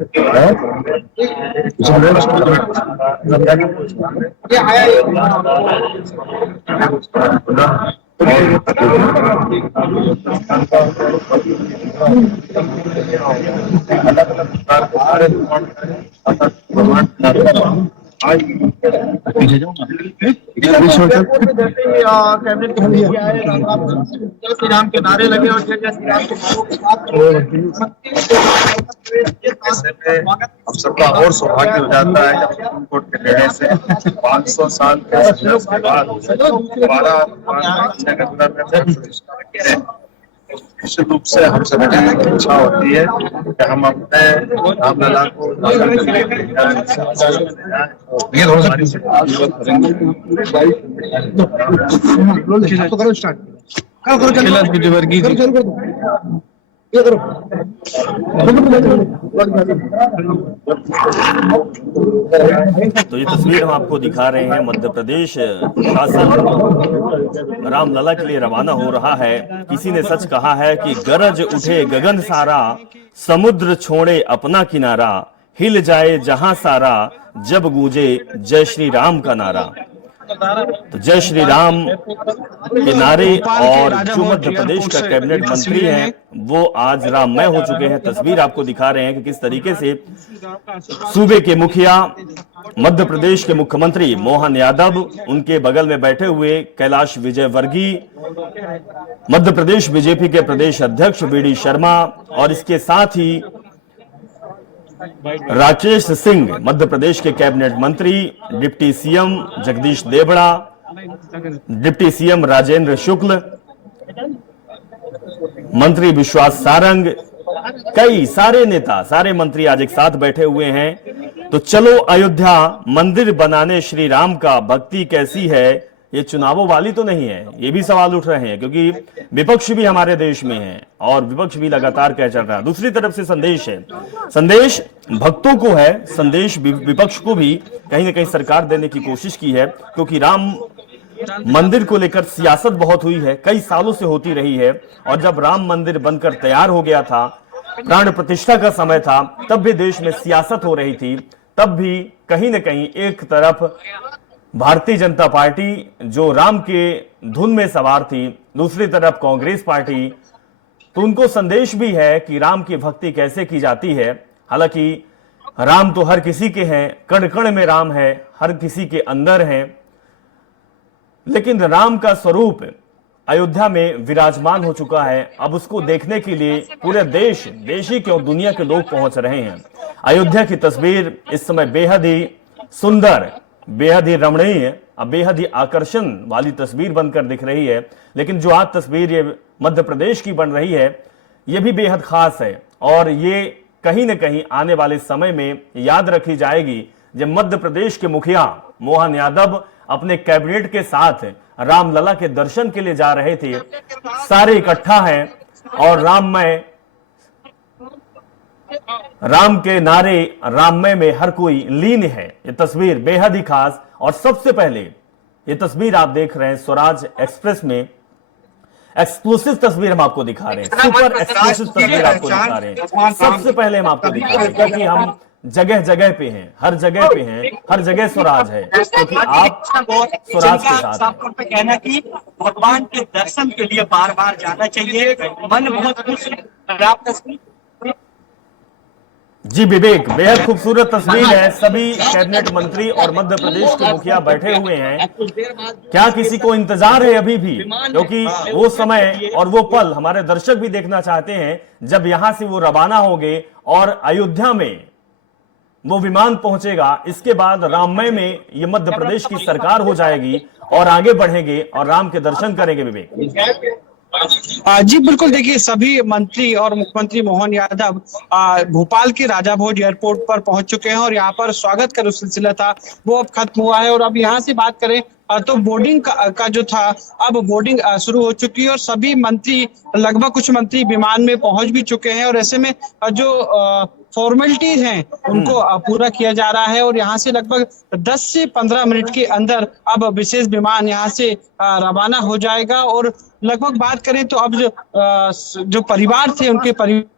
श्री राम के नारे लगे और जय जय श्री राम के हम सबका और सौभाग्य हो जाता है जब सुप्रीम कोर्ट के निर्णय से 500 साल के संघर्ष के बाद 12 निश्चित रूप से हम सभी की इच्छा होती है कि हम अपने रामलला को तो ये तस्वीर हम आपको दिखा रहे हैं। मध्य प्रदेश शासन रामलला के लिए रवाना हो रहा है। किसी ने सच कहा है कि गरज उठे गगन सारा, समुद्र छोड़े अपना किनारा, हिल जाए जहां सारा, जब गूंजे जय श्री राम का नारा। तो जय श्री राम के नारे और जो मध्य प्रदेश का कैबिनेट मंत्री हैं वो आज राममय हो चुके हैं। तस्वीर आपको दिखा रहे हैं कि किस तरीके से सूबे के मुखिया, मध्य प्रदेश के मुख्यमंत्री मोहन यादव, उनके बगल में बैठे हुए कैलाश विजयवर्गीय, मध्य प्रदेश बीजेपी के प्रदेश अध्यक्ष वीडी शर्मा, और इसके साथ ही राकेश सिंह मध्य प्रदेश के कैबिनेट मंत्री, deputy CM Jagdish Devda, deputy CM Rajendra Shukla, मंत्री विश्वास सारंग, कई सारे नेता, सारे मंत्री आज एक साथ बैठे हुए हैं। तो चलो अयोध्या मंदिर बनाने श्री राम का, भक्ति कैसी है, ये चुनावों वाली तो नहीं है, ये भी सवाल उठ रहे हैं, क्योंकि विपक्ष भी हमारे देश में है और विपक्ष भी लगातार कह चल रहा है। दूसरी तरफ से संदेश है, संदेश भक्तों को है, संदेश विपक्ष को भी कहीं ना कहीं सरकार देने की कोशिश की है, क्योंकि राम मंदिर को लेकर सियासत बहुत हुई है, कई सालों से होती रही है। और जब राम मंदिर बनकर तैयार हो गया था, प्राण प्रतिष्ठा का समय था, तब भी देश में सियासत हो रही थी, तब भी कहीं ना कहीं एक तरफ भारतीय जनता पार्टी जो राम के धुन में सवार थी, दूसरी तरफ कांग्रेस पार्टी, तो उनको संदेश भी है कि राम की भक्ति कैसे की जाती है। हालांकि राम तो हर किसी के हैं, कण कण में राम है, हर किसी के अंदर है, लेकिन राम का स्वरूप अयोध्या में विराजमान हो चुका है। अब उसको देखने के लिए पूरे देश ही क्यों दुनिया के लोग पहुंच रहे हैं। अयोध्या की तस्वीर इस समय बेहद ही सुंदर, बेहद ही रमणीय, बेहद ही आकर्षण वाली तस्वीर बनकर दिख रही है। लेकिन जो आज तस्वीर ये मध्य प्रदेश की बन रही है, ये भी बेहद खास है और ये कहीं न कहीं आने वाले समय में याद रखी जाएगी, जब मध्य प्रदेश के मुखिया मोहन यादव अपने कैबिनेट के साथ रामलला के दर्शन के लिए जा रहे थे। सारे इकट्ठा हैं और राम के नारे, राममय में हर कोई लीन है। ये तस्वीर बेहद ही खास। और सबसे पहले ये तस्वीर आप देख रहे हैं स्वराज एक्सप्रेस में, एक्सक्लूसिव तस्वीर हम आपको दिखा रहे हैं, सुपर एक्सक्लूसिव तस्वीर आपको दिखा रहे हैं। सबसे पहले हम आपको दिखा रहे हैं क्योंकि हम जगह जगह पे हैं, हर जगह पे हैं, हर जगह स्वराज है, क्योंकि आप स्वराज के साथ साफ तौर पे कहना कि भगवान के दर्शन के लिए बार बार जाना चाहिए, मन बहुत खुश है। जी विवेक, बेहद खूबसूरत तस्वीर है। सभी कैबिनेट मंत्री और मध्य प्रदेश के मुखिया बैठे हुए हैं। क्या किसी को इंतजार है अभी भी? क्योंकि वो समय और वो पल हमारे दर्शक भी देखना चाहते हैं जब यहां से वो रवाना होंगे और अयोध्या में वो विमान पहुंचेगा। इसके बाद राममय में ये मध्य प्रदेश की सरकार हो जाएगी और आगे बढ़ेंगे और राम के दर्शन करेंगे। विवेक जी बिल्कुल, देखिए सभी मंत्री और मुख्यमंत्री मोहन यादव भोपाल के राजा भोज एयरपोर्ट पर पहुंच चुके हैं और यहाँ पर स्वागत का जो सिलसिला था वो अब खत्म हुआ है। और अब यहाँ से बात करें तो बोर्डिंग का जो था, अब बोर्डिंग शुरू हो चुकी है और सभी मंत्री, लगभग कुछ मंत्री विमान में पहुंच भी चुके हैं और ऐसे में जो फॉर्मेलिटीज हैं उनको पूरा किया जा रहा है। और यहाँ से लगभग 10 से 15 मिनट के अंदर अब विशेष विमान यहाँ से रवाना हो जाएगा। और लगभग बात करें तो अब जो परिवार थे उनके परिवार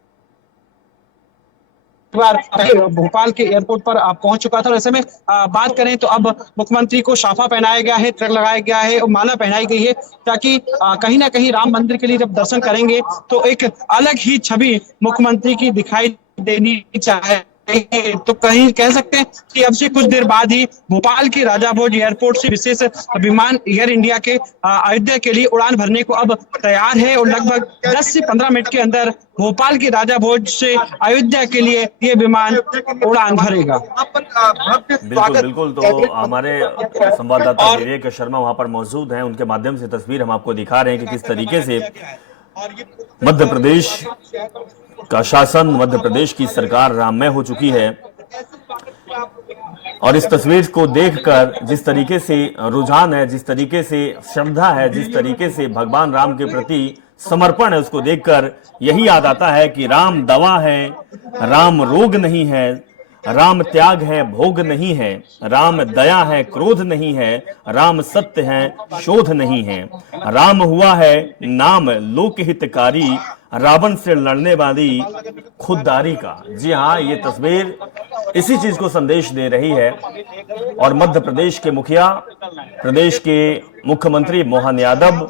भोपाल के एयरपोर्ट पर पहुंच चुका था। और ऐसे में बात करें तो अब मुख्यमंत्री को साफा पहनाया गया है, तिलक लगाया गया है और माला पहनाई गई है, ताकि कहीं ना कहीं राम मंदिर के लिए जब दर्शन करेंगे तो एक अलग ही छवि मुख्यमंत्री की दिखाई देनी चाहिए। तो कहीं कह सकते हैं कि अब से कुछ देर बाद ही भोपाल के राजा भोज एयरपोर्ट से विशेष विमान एयर इंडिया के अयोध्या के लिए उड़ान भरने को अब तैयार है और लगभग 10 से 15 मिनट के अंदर भोपाल के राजा भोज से अयोध्या के लिए ये विमान उड़ान भरेगा। बिल्कुल बिल्कुल, तो हमारे संवाददाता विवेक शर्मा वहां पर मौजूद हैं, उनके माध्यम से तस्वीर हम आपको दिखा रहे हैं कि किस तरीके से मध्य प्रदेश का शासन, मध्य प्रदेश की सरकार राममय हो चुकी है। और इस तस्वीर को देखकर जिस तरीके से रुझान है, जिस तरीके से श्रद्धा है, जिस तरीके से भगवान राम के प्रति समर्पण है, उसको देखकर यही याद आता है कि राम दवा है, राम रोग नहीं है, राम त्याग है, भोग नहीं है, राम दया है, क्रोध नहीं है, राम सत्य है, शोध नहीं है, राम हुआ है नाम लोक हितकारी, रावण से लड़ने वाली खुददारी का। जी हाँ, ये तस्वीर इसी चीज को संदेश दे रही है। और मध्य प्रदेश के मुखिया, प्रदेश के मुख्यमंत्री मोहन यादव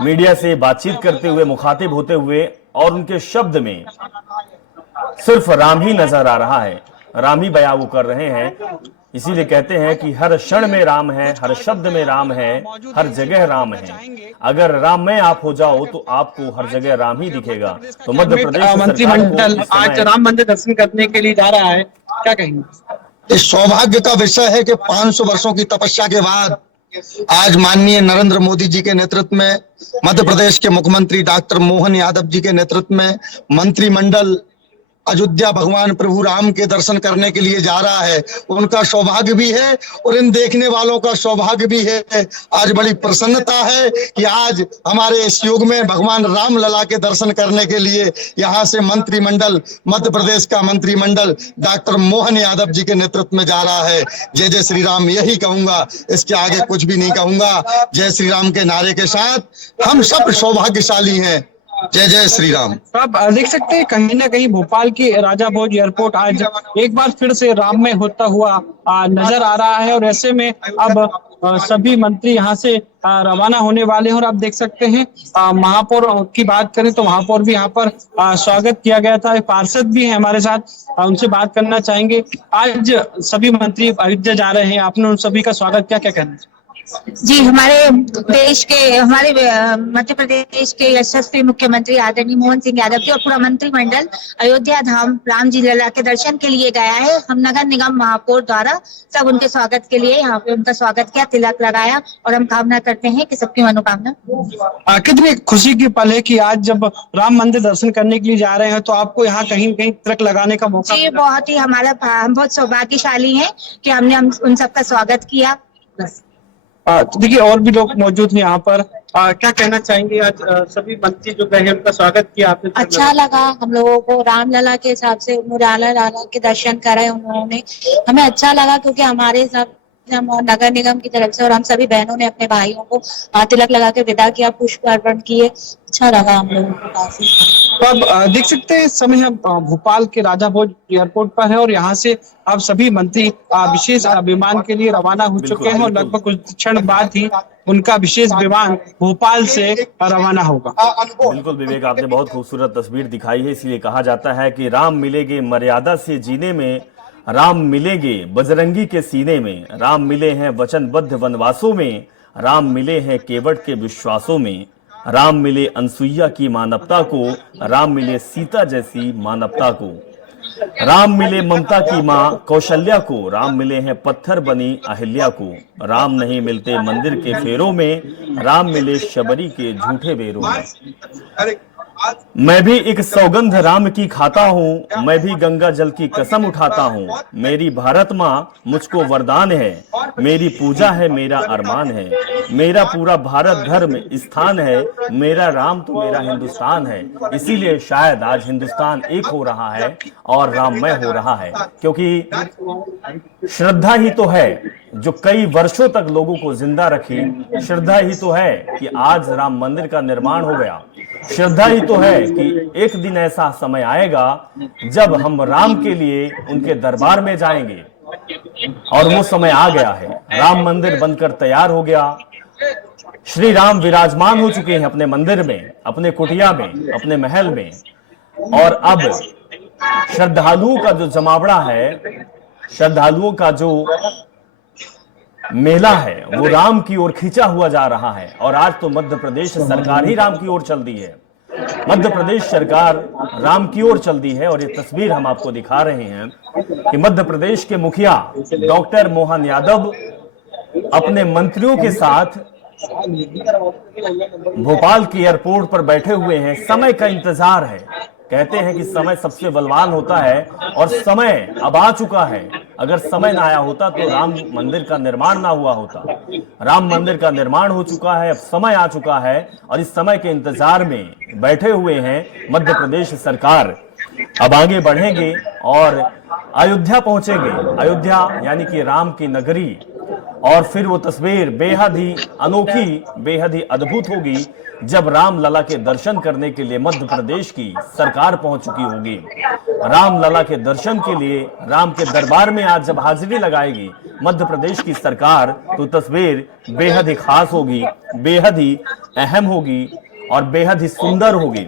मीडिया से बातचीत करते हुए, मुखातिब होते हुए, और उनके शब्द में सिर्फ राम ही नजर आ रहा है, राम ही बयां वो कर रहे हैं। इसीलिए कहते हैं कि हर क्षण में राम है, हर शब्द में राम है, हर जगह राम है। अगर राम में आप हो जाओ तो आपको हर जगह राम ही दिखेगा। तो मध्य प्रदेश मंत्रिमंडल आज राम मंदिर दर्शन करने के लिए जा रहा है, क्या कहेंगे? इस सौभाग्य का विषय है कि 500 वर्षों की तपस्या के बाद आज माननीय नरेंद्र मोदी जी के नेतृत्व में, मध्य प्रदेश के मुख्यमंत्री डॉक्टर मोहन यादव जी के नेतृत्व में मंत्रिमंडल अयोध्या भगवान प्रभु राम के दर्शन करने के लिए जा रहा है। उनका सौभाग्य भी है और इन देखने वालों का सौभाग्य भी है। आज बड़ी प्रसन्नता है कि आज हमारे इस युग में भगवान राम लला के दर्शन करने के लिए यहाँ से मंत्रिमंडल, मध्य प्रदेश का मंत्रिमंडल डॉक्टर मोहन यादव जी के नेतृत्व में जा रहा है। जय जय श्री राम यही कहूंगा, इसके आगे कुछ भी नहीं कहूंगा। जय श्री राम के नारे के साथ हम सब सौभाग्यशाली हैं। जय जय श्री राम। आप देख सकते हैं कहीं ना कहीं भोपाल की राजा भोज एयरपोर्ट आज एक बार फिर से राममय होता हुआ नजर आ रहा है। और ऐसे में अब सभी मंत्री यहाँ से रवाना होने वाले हैं। और आप देख सकते हैं महापौर की बात करें तो महापौर भी यहाँ पर स्वागत किया गया था। पार्षद भी हैं हमारे साथ, उनसे बात करना चाहेंगे। आज सभी मंत्री अयोध्या जा रहे हैं, आपने उन सभी का स्वागत किया, क्या कहना है? जी, हमारे देश के, हमारे मध्य प्रदेश के यशस्वी मुख्यमंत्री आदरणीय मोहन सिंह यादव जी और पूरा मंत्रिमंडल अयोध्या धाम राम जी लला के दर्शन के लिए गया है। हम नगर निगम महापौर द्वारा सब उनके स्वागत के लिए यहाँ पे उनका स्वागत किया, तिलक लगाया और हम कामना करते हैं कि सबकी मनोकामना। कितनी खुशी की पल है कि आज जब राम मंदिर दर्शन करने के लिए जा रहे हैं तो आपको यहाँ कहीं कहीं तिलक लगाने का मौका। जी, बहुत ही हम बहुत सौभाग्यशाली हैं कि हमने उन सबका स्वागत किया। तो देखिए और भी लोग मौजूद हैं यहाँ पर, क्या कहना चाहेंगे? आज सभी मंत्री जो गए हैं उनका स्वागत किया आपने? अच्छा लगा हम लोगों को, रामलला के हिसाब से मुराला लाला के दर्शन कराए उन्होंने, हमें अच्छा लगा क्योंकि हमारे सब हम और नगर निगम की तरफ से और हम सभी बहनों ने अपने भाइयों को तिलक लगा के विदा किया, पुष्प अर्पण किए। अच्छा लगा हम लोगों को काफी। तो अब देख सकते हैं इस समय हम भोपाल के राजा भोज एयरपोर्ट पर है और यहाँ से अब सभी मंत्री विशेष विमान के लिए रवाना हो चुके हैं और लगभग कुछ क्षण बाद ही उनका विशेष विमान भोपाल से रवाना होगा। बिल्कुल विवेक, आपने बहुत खूबसूरत तस्वीर दिखाई है। इसलिए कहा जाता है कि राम मिलेंगे मर्यादा से जीने में, राम मिलेंगे बजरंगी के सीने में, राम मिले हैं वचनबद्ध वनवासों में, राम मिले हैं केवट के विश्वासों में, राम मिले अनसुईया की मानवता को, राम मिले सीता जैसी मानवता को, राम मिले ममता की माँ कौशल्या को, राम मिले हैं पत्थर बनी अहिल्या को, राम नहीं मिलते मंदिर के फेरों में, राम मिले शबरी के झूठे बेरों में। मैं भी एक सौगंध राम की खाता हूँ, मैं भी गंगा जल की कसम उठाता हूँ, मेरी भारत माँ मुझको वरदान है, मेरी पूजा है मेरा अरमान है, मेरा पूरा भारत धर्म स्थान है, मेरा राम तो मेरा हिंदुस्तान है। इसीलिए शायद आज हिंदुस्तान एक हो रहा है और राममय हो रहा है, क्योंकि श्रद्धा ही तो है जो कई वर्षों तक लोगों को जिंदा रखी। श्रद्धा ही तो है कि आज राम मंदिर का निर्माण हो गया। श्रद्धा ही तो है कि एक दिन ऐसा समय आएगा जब हम राम के लिए उनके दरबार में जाएंगे, और वो समय आ गया है। राम मंदिर बनकर तैयार हो गया, श्री राम विराजमान हो चुके हैं अपने मंदिर में, अपने कुटिया में, अपने महल में, और अब श्रद्धालुओं का जो जमावड़ा है, श्रद्धालुओं का जो मेला है, वो राम की ओर खींचा हुआ जा रहा है। और आज तो मध्य प्रदेश सरकार ही राम की ओर चल दी है, मध्य प्रदेश सरकार राम की ओर चल दी है। और ये तस्वीर हम आपको दिखा रहे हैं कि मध्य प्रदेश के मुखिया डॉक्टर मोहन यादव अपने मंत्रियों के साथ भोपाल के एयरपोर्ट पर बैठे हुए हैं। समय का इंतजार है, कहते हैं कि समय सबसे बलवान होता है, और समय अब आ चुका है। अगर समय ना आया होता तो राम मंदिर का निर्माण ना हुआ होता। राम मंदिर का निर्माण हो चुका है, अब समय आ चुका है, और इस समय के इंतजार में बैठे हुए हैं मध्य प्रदेश सरकार। अब आगे बढ़ेंगे और अयोध्या पहुंचेंगे, अयोध्या यानी कि राम की नगरी, और फिर वो तस्वीर बेहद ही अनोखी, बेहद ही अद्भुत होगी जब राम लला के दर्शन करने के लिए मध्य प्रदेश की सरकार पहुंच चुकी होगी। राम लला के दर्शन के लिए राम के दरबार में आज जब हाजिरी लगाएगी मध्य प्रदेश की सरकार, तो तस्वीर बेहद ही खास होगी, बेहद ही अहम होगी और बेहद ही सुंदर होगी।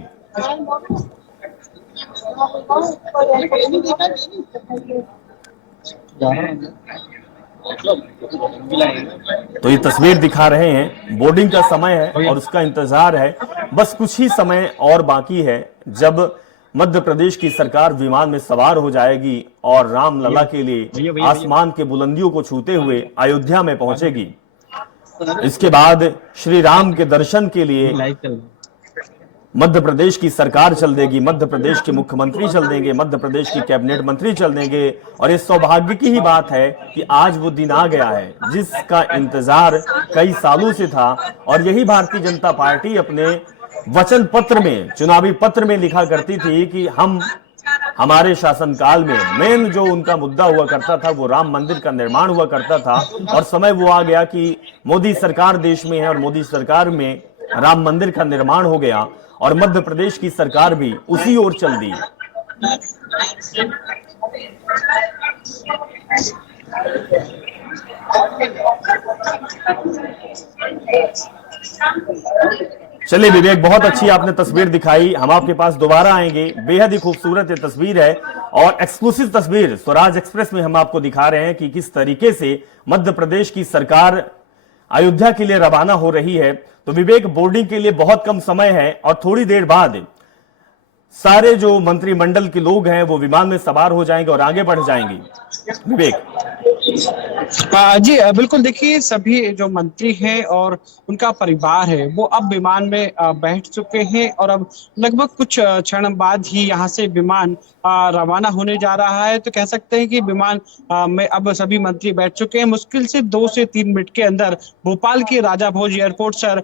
तो ये तस्वीर दिखा रहे हैं, बोर्डिंग का समय है और उसका इंतजार है। बस कुछ ही समय और बाकी है जब मध्य प्रदेश की सरकार विमान में सवार हो जाएगी और राम लला के लिए आसमान के बुलंदियों को छूते हुए अयोध्या में पहुंचेगी। इसके बाद श्री राम के दर्शन के लिए मध्य प्रदेश की सरकार चल देगी, मध्य प्रदेश के मुख्यमंत्री चल देंगे, मध्य प्रदेश की कैबिनेट मंत्री चल देंगे। और इस सौभाग्य की ही बात है कि आज वो दिन आ गया है जिसका इंतजार कई सालों से था। और यही भारतीय जनता पार्टी अपने वचन पत्र में, चुनावी पत्र में लिखा करती थी कि हम हमारे शासनकाल में मेन जो उनका मुद्दा हुआ करता था वो राम मंदिर का निर्माण हुआ करता था। और समय वो आ गया कि मोदी सरकार देश में है और मोदी सरकार में राम मंदिर का निर्माण हो गया और मध्य प्रदेश की सरकार भी उसी ओर चल दी। चलिए विवेक, बहुत अच्छी आपने तस्वीर दिखाई, हम आपके पास दोबारा आएंगे। बेहद ही खूबसूरत ये तस्वीर है और एक्सक्लूसिव तस्वीर स्वराज एक्सप्रेस में हम आपको दिखा रहे हैं कि किस तरीके से मध्य प्रदेश की सरकार अयोध्या के लिए रवाना हो रही है। तो विवेक, बोर्डिंग के लिए बहुत कम समय है और थोड़ी देर बाद सारे जो मंत्रिमंडल के लोग हैं वो विमान में सवार हो जाएंगे और आगे बढ़ जाएंगे। विवेक जी बिल्कुल, देखिए सभी जो मंत्री हैं और उनका परिवार है वो अब विमान में बैठ चुके हैं और अब लगभग कुछ क्षण बाद ही यहाँ से विमान रवाना होने जा रहा है। तो कह सकते हैं कि विमान में अब सभी मंत्री बैठ चुके हैं। मुश्किल से 2 से 3 मिनट के अंदर भोपाल के राजा भोज एयरपोर्ट से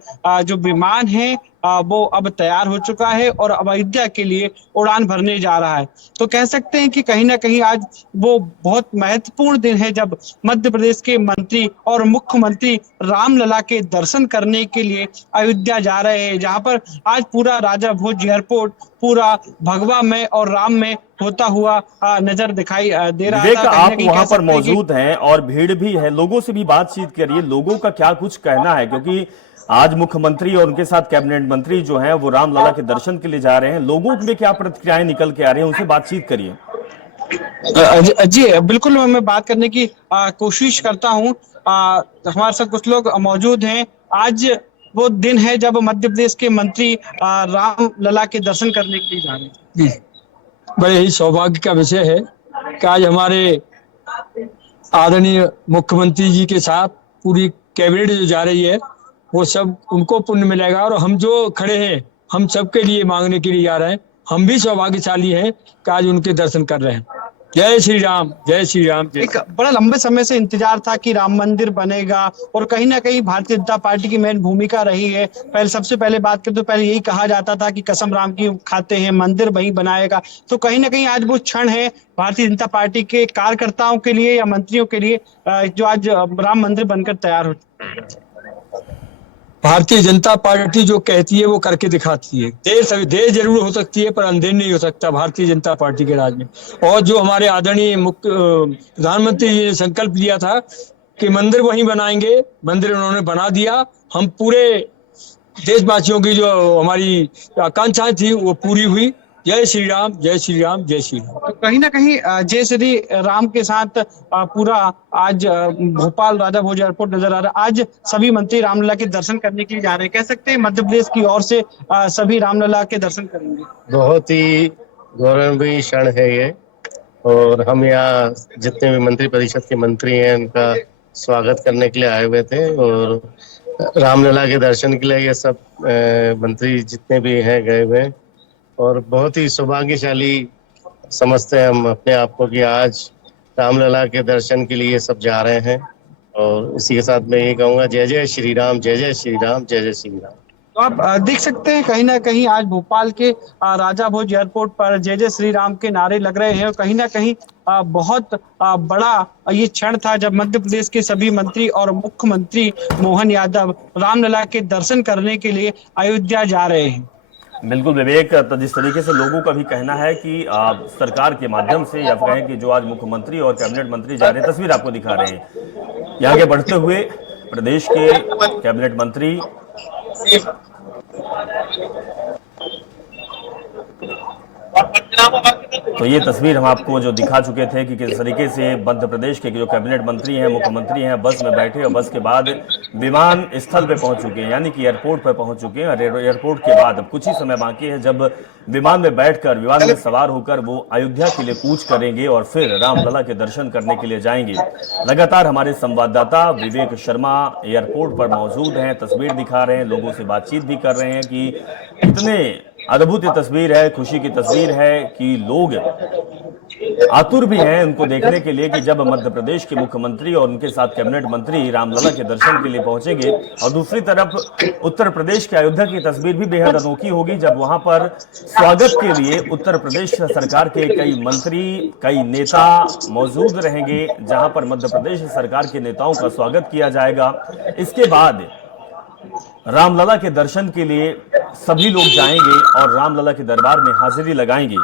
जो विमान है वो अब तैयार हो चुका है और अब अयोध्या के लिए उड़ान भरने जा रहा है। तो कह सकते हैं कि कहीं ना कहीं आज वो बहुत महत्वपूर्ण दिन है जब मध्य प्रदेश के मंत्री और मुख्यमंत्री रामलला के दर्शन करने के लिए अयोध्या जा रहे हैं, जहां पर आज पूरा राजा भोज एयरपोर्ट पूरा भगवा में और राम में होता हुआ नजर दिखाई दे रहा विवेक, था। आप वहां पर मौजूद हैं और भीड़ भी है, लोगों से भी बातचीत करिए, लोगों का क्या कुछ कहना है, क्योंकि आज मुख्यमंत्री और उनके साथ कैबिनेट मंत्री जो हैं वो रामलला के दर्शन के लिए जा रहे हैं, लोगों में क्या प्रतिक्रियाएं निकल के आ रही हैं, उनसे बातचीत करिए। जी बिल्कुल, मैं बात करने की कोशिश करता हूँ। हमारे साथ कुछ लोग मौजूद हैं। आज वो दिन है जब मध्य प्रदेश के मंत्री रामलला के दर्शन करने के लिए जा रहे हैं। बड़े ही सौभाग्य का विषय है कि आज हमारे आदरणीय मुख्यमंत्री जी के साथ पूरी कैबिनेट जो जा रही है वो सब उनको पुण्य मिलेगा, और हम जो खड़े हैं हम सबके लिए मांगने के लिए जा रहे हैं। हम भी सौभाग्यशाली हैं कि आज उनके दर्शन कर रहे हैं। जय श्री राम, जय श्री राम। एक बड़ा लंबे समय से इंतजार था कि राम मंदिर बनेगा और कहीं ना कहीं भारतीय जनता पार्टी की मेन भूमिका रही है। सबसे पहले बात करें तो पहले यही कहा जाता था कि कसम राम की खाते हैं, मंदिर वहीं बनाएगा। तो कहीं ना कहीं आज वो क्षण है भारतीय जनता पार्टी के कार्यकर्ताओं के लिए या मंत्रियों के लिए जो आज राम मंदिर बनकर तैयार हो। भारतीय जनता पार्टी जो कहती है वो करके दिखाती है। देर जरूर हो सकती है पर अंधेर नहीं हो सकता भारतीय जनता पार्टी के राज में। और जो हमारे आदरणीय प्रधानमंत्री जी ने संकल्प लिया था कि मंदिर वहीं बनाएंगे, मंदिर उन्होंने बना दिया। हम पूरे देशवासियों की जो हमारी आकांक्षाएं थी वो पूरी हुई। जय श्री राम, जय श्री राम, जय श्री राम। तो कहीं ना कहीं जय श्री राम के साथ पूरा आज भोपाल राजा भोज एयरपोर्ट नजर आ रहा है। आज सभी मंत्री रामलला के दर्शन करने के लिए जा रहे हैं। कह सकते हैं मध्य प्रदेश की ओर से सभी रामलला के दर्शन करेंगे। बहुत ही गौरवमयी क्षण है ये, और हम यहाँ जितने भी मंत्री परिषद के मंत्री हैं उनका स्वागत करने के लिए आए हुए थे, और रामलला के दर्शन के लिए ये सब मंत्री जितने भी हैं गए हुए, और बहुत ही सौभाग्यशाली समझते हैं हम अपने आप को कि आज रामलला के दर्शन के लिए सब जा रहे हैं। और इसी के साथ मैं ये कहूँगा जय जय श्री राम, जय जय श्री राम, जय जय श्री राम। तो आप देख सकते हैं कहीं ना कहीं आज भोपाल के राजा भोज एयरपोर्ट पर जय जय श्री राम के नारे लग रहे हैं, और कहीं ना कहीं बहुत बड़ा ये क्षण था जब मध्य प्रदेश के सभी मंत्री और मुख्यमंत्री मोहन यादव रामलला के दर्शन करने के लिए अयोध्या जा रहे हैं। बिल्कुल विवेक, तो जिस तरीके से लोगों का भी कहना है कि सरकार के माध्यम से या कहें कि जो आज मुख्यमंत्री और कैबिनेट मंत्री जा रहे हैं, तस्वीर आपको दिखा रहे हैं यहाँ के बढ़ते हुए प्रदेश के कैबिनेट मंत्री तो ये तस्वीर हम आपको जो दिखा चुके थे कि किस तरीके से मध्य प्रदेश के जो कैबिनेट मंत्री हैं, मुख्यमंत्री हैं, बस में बैठे और बस के बाद विमान स्थल पे पहुंच चुके हैं, यानी कि एयरपोर्ट पर पहुंच चुके हैं। एयरपोर्ट के बाद अब कुछ ही समय बाकी है जब विमान में बैठकर, विमान में सवार होकर वो अयोध्या के लिए कूच करेंगे और फिर रामलला के दर्शन करने के लिए जाएंगे। लगातार हमारे संवाददाता विवेक शर्मा एयरपोर्ट पर मौजूद हैं, तस्वीर दिखा रहे हैं, लोगों से बातचीत भी कर रहे हैं कि इतने अद्भुत तस्वीर है, खुशी की तस्वीर है कि लोग आतुर भी हैं उनको देखने के लिए कि जब मध्य प्रदेश के मुख्यमंत्री और उनके साथ कैबिनेट मंत्री रामलला के दर्शन के लिए पहुंचेंगे। और दूसरी तरफ उत्तर प्रदेश के अयोध्या की तस्वीर भी बेहद अनोखी होगी जब वहां पर स्वागत के लिए उत्तर प्रदेश सरकार के कई मंत्री, कई नेता मौजूद रहेंगे, जहां पर मध्य प्रदेश सरकार के नेताओं का स्वागत किया जाएगा। इसके बाद रामलला के दर्शन के लिए सभी लोग जाएंगे और रामलला के दरबार में हाजिरी लगाएंगे।